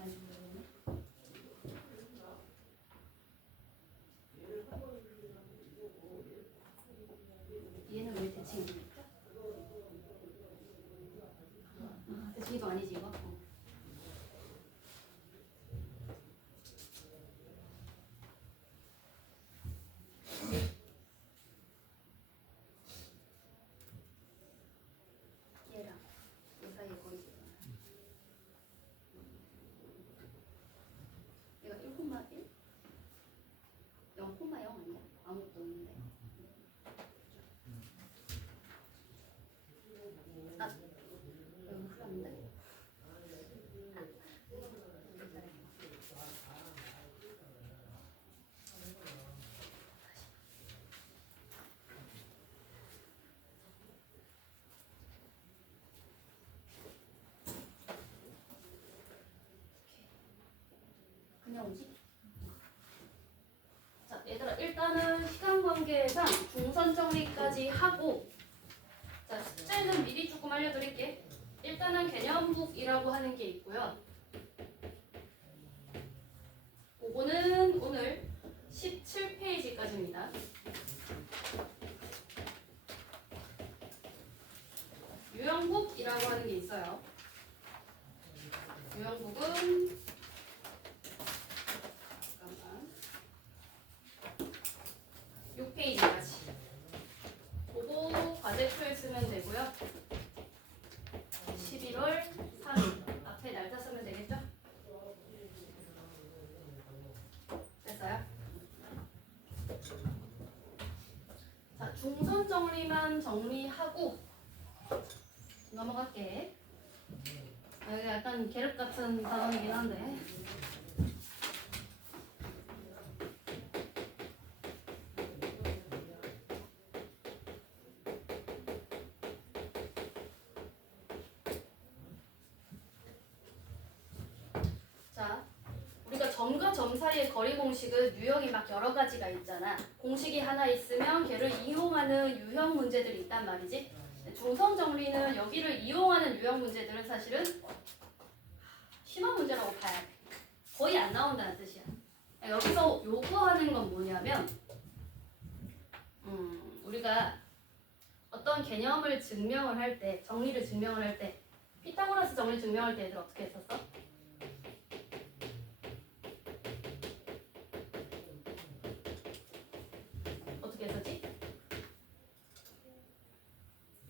아닌지 모르겠네. 얘는 왜 대칭입니까? 대칭이도 아니지 이거. 얘랑 이 사이에 거리 있잖아. 얘가 1,1? 0,0 아니야? 아무것도 없는데. 아, 여기 흘렀는데. 그냥 오지? 자, 얘들아 일단은 시간 관계상 중선 정리까지 하고 자, 숙제는 미리 조금 알려드릴게. 일단은 개념북이라고 하는 게 있고요. 그거는 오늘 17페이지까지입니다. 유형북이라고 하는 게 있어요. 유형북은 잠깐만 6페이지까지 그거 과제표에 쓰면 되고요. 11월 3일 앞에 날짜 쓰면 되겠죠? 됐어요? 자, 중선 정리만 정리하고 넘어갈게. 아, 이게 약간 계륵 같은 단어이긴 한데. 자, 우리가 점과 점 사이의 거리 공식은 유형이 막 여러 가지가 있잖아. 공식이 하나 있으면 걔를 이용하는 유형 문제들이 있단 말이지. 중선 정리는 여기를 이용하는 유형 문제들은 사실은 심한 문제라고 봐야 돼. 거의 안 나온다는 뜻이야. 여기서 요구하는 건 뭐냐면 우리가 어떤 개념을 증명을 할 때, 정리를 증명을 할 때 피타고라스 정리 증명할 때 애들 어떻게 했었어? 어떻게 했었지?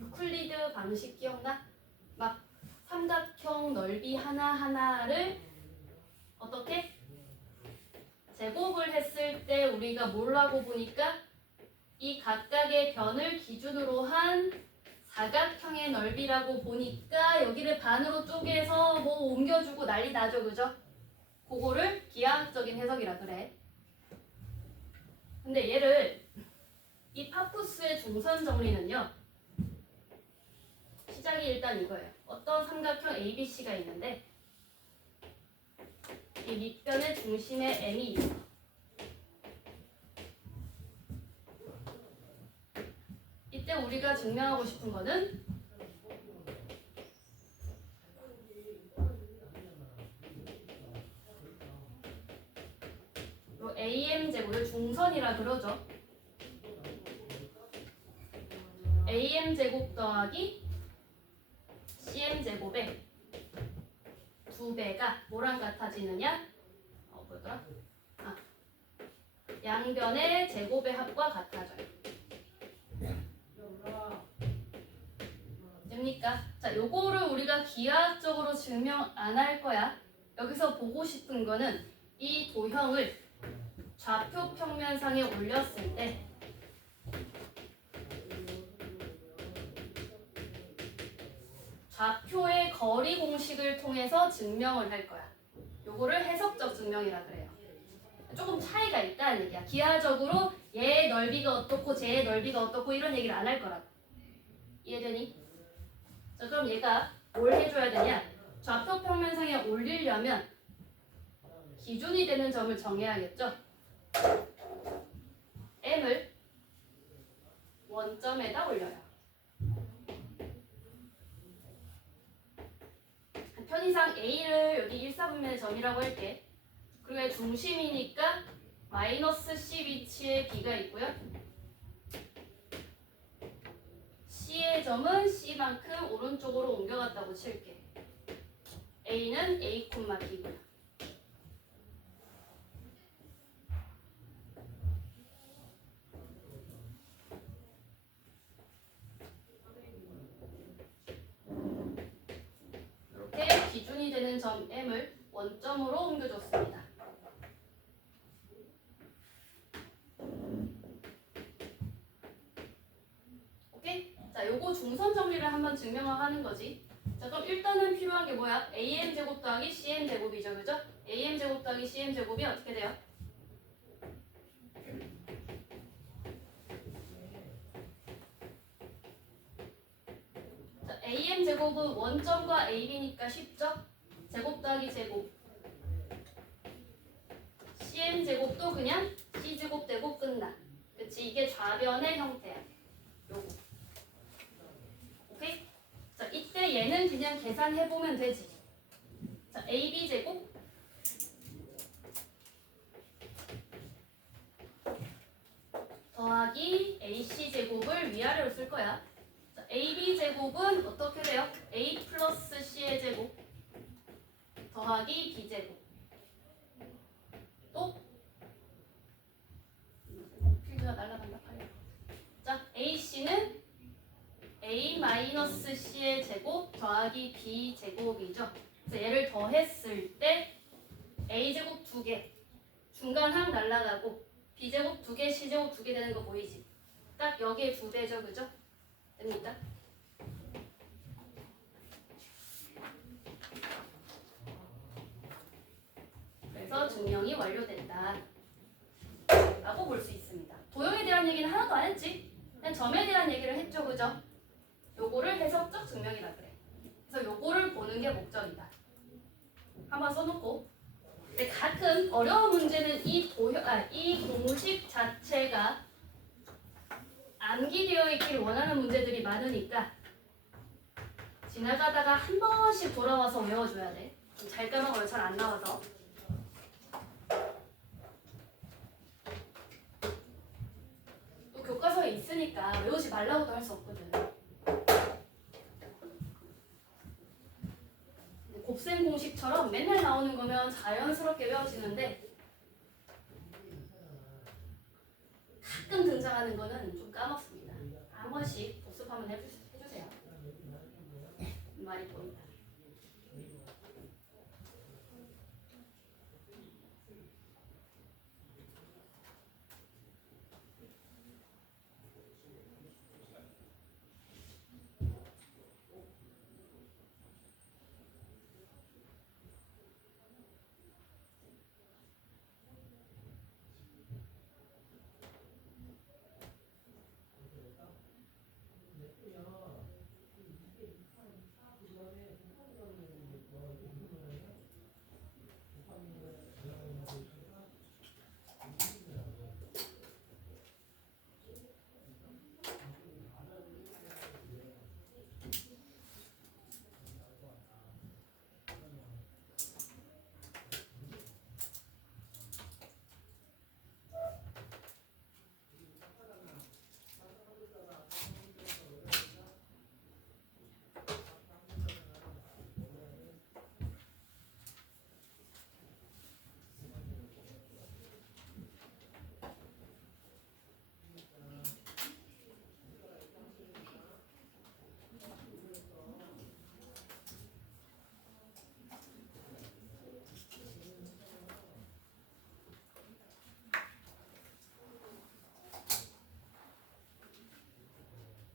유클리드 방식 기억나? 막 삼각형 넓이 하나하나를 어떻게? 제곱을 했을 때 우리가 뭐라고 보니까 이 각각의 변을 기준으로 한 사각형의 넓이라고 보니까 여기를 반으로 쪼개서 뭐 옮겨주고 난리 나죠, 그죠? 그거를 기하학적인 해석이라 그래. 근데 얘를 이 파푸스의 중선 정리는요. 시작이 일단 이거예요. 어떤 삼각형 ABC가 있는데 이 밑변의 중심에 M이 있어. 이때 우리가 증명하고 싶은 거는 요 AM 제곱을 중선이라 그러죠. AM 제곱 더하기 CM 제곱의 2배가 뭐랑 같아지느냐? 뭐더라? 양변의 제곱의 합과 같아져요. 됩니까? 자, 요거를 우리가 기하학적으로 증명 안 할 거야. 여기서 보고 싶은 거는 이 도형을 좌표 평면상에 올렸을 때 좌표의 거리 공식을 통해서 증명을 할 거야. 요거를 해석적 증명이라 그래요. 조금 차이가 있다는 얘기야. 기하적으로 얘의 넓이가 어떻고 쟤의 넓이가 어떻고 이런 얘기를 안 할 거라고. 이해되니? 자, 그럼 얘가 뭘 해줘야 되냐? 좌표 평면상에 올리려면 기준이 되는 점을 정해야겠죠? M을 원점에다 올려요. 편의상 A를 여기 1, 4분면의 점이라고 할게. 그리고 중심이니까 마이너스 C 위치에 B가 있고요. C의 점은 C만큼 오른쪽으로 옮겨갔다고 칠게. A는 A, B고요. 이렇게 기준이 되는 점 M을 원점으로 옮겨줬습니다. 오케이? 자, 요거 중선 정리를 한번 증명하는 거지. 자, 그럼 일단은 필요한 게 뭐야? AM 제곱 더하기 CM 제곱이죠, 그죠? AM 제곱 더하기 CM 제곱이 어떻게 돼요? 자, AM 제곱은 원점과 AB니까 쉽죠? 제곱 더하기 제곱. CM 제곱도 그냥 C 제곱 되고 끝나. 그치? 이게 좌변의 형태야. 요거. 오케이? 자, 이때 얘는 그냥 계산해보면 되지. 자, AB 제곱 더하기 AC 제곱을 위아래로 쓸 거야. 자, AB 제곱은 어떻게 돼요? A 플러스 C의 제곱 더하기 B 제곱. 또 필드가 날아간다. 빨리. 자, AC는 A 마이너스 C의 제곱 더하기 B 제곱이죠. 그래서 얘를 더했을 때 A 제곱 2개, 중간 항 날라가고 B 제곱 2개, C 제곱 2개 되는 거 보이지? 딱 여기에 2배죠, 그죠? 됩니까? 그래서 증명이 완료된다 라고 볼 수 있습니다. 도형에 대한 얘기는 하나도 안 했지? 그냥 점에 대한 얘기를 했죠, 그죠? 요거를 해석적 증명이라 그래. 그래서 요거를 보는 게 목적이다. 한번 써놓고. 근데 가끔 어려운 문제는 이 공식 자체가 암기되어 있기를 원하는 문제들이 많으니까 지나가다가 한 번씩 돌아와서 외워줘야 돼. 잘 까먹어요. 잘 안 나와서. 또 교과서에 있으니까 외우지 말라고도 할 수 없거든. 곱셈 공식처럼 맨날 나오는 거면 자연스럽게 외워지는데 가끔 등장하는 거는 좀 까먹습니다. 한 번씩 복습 한번 해주세요. 말이 보인다.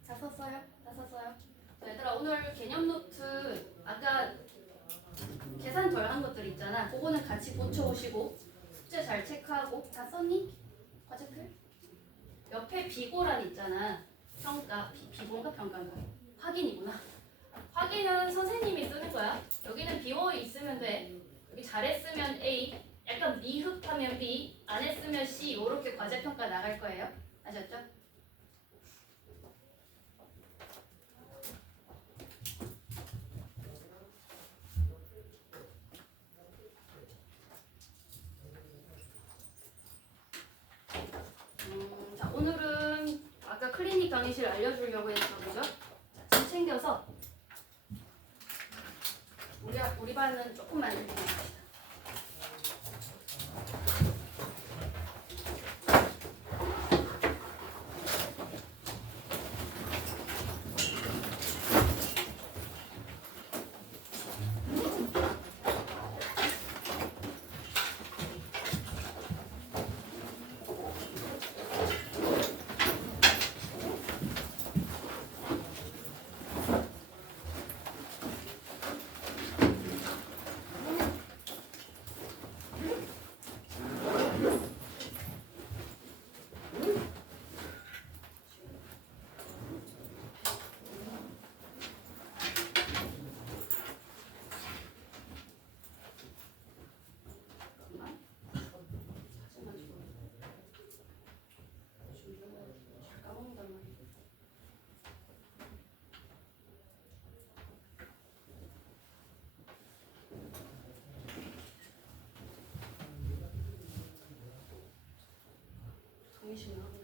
다 썼어요? 다 썼어요? 자, 얘들아 오늘 개념 노트 아까 계산 덜 한 것들 있잖아. 그거는 같이 고쳐오시고 숙제 잘 체크하고. 다 썼니? 과제표? 옆에 비고란 있잖아. 평가, 비고인가 평가인가? 확인이구나. 확인은 선생님이 쓰는 거야. 여기는 비워 있으면 돼. 여기 잘했으면 A, 약간 미흡하면 B, 안 했으면 C. 이렇게 과제평가 나갈 거예요. 아셨죠? 강의실 알려주려고 했죠, 그죠? 자, 책 챙겨서 우리 반은 조금만 읽어봅시다. 정신아.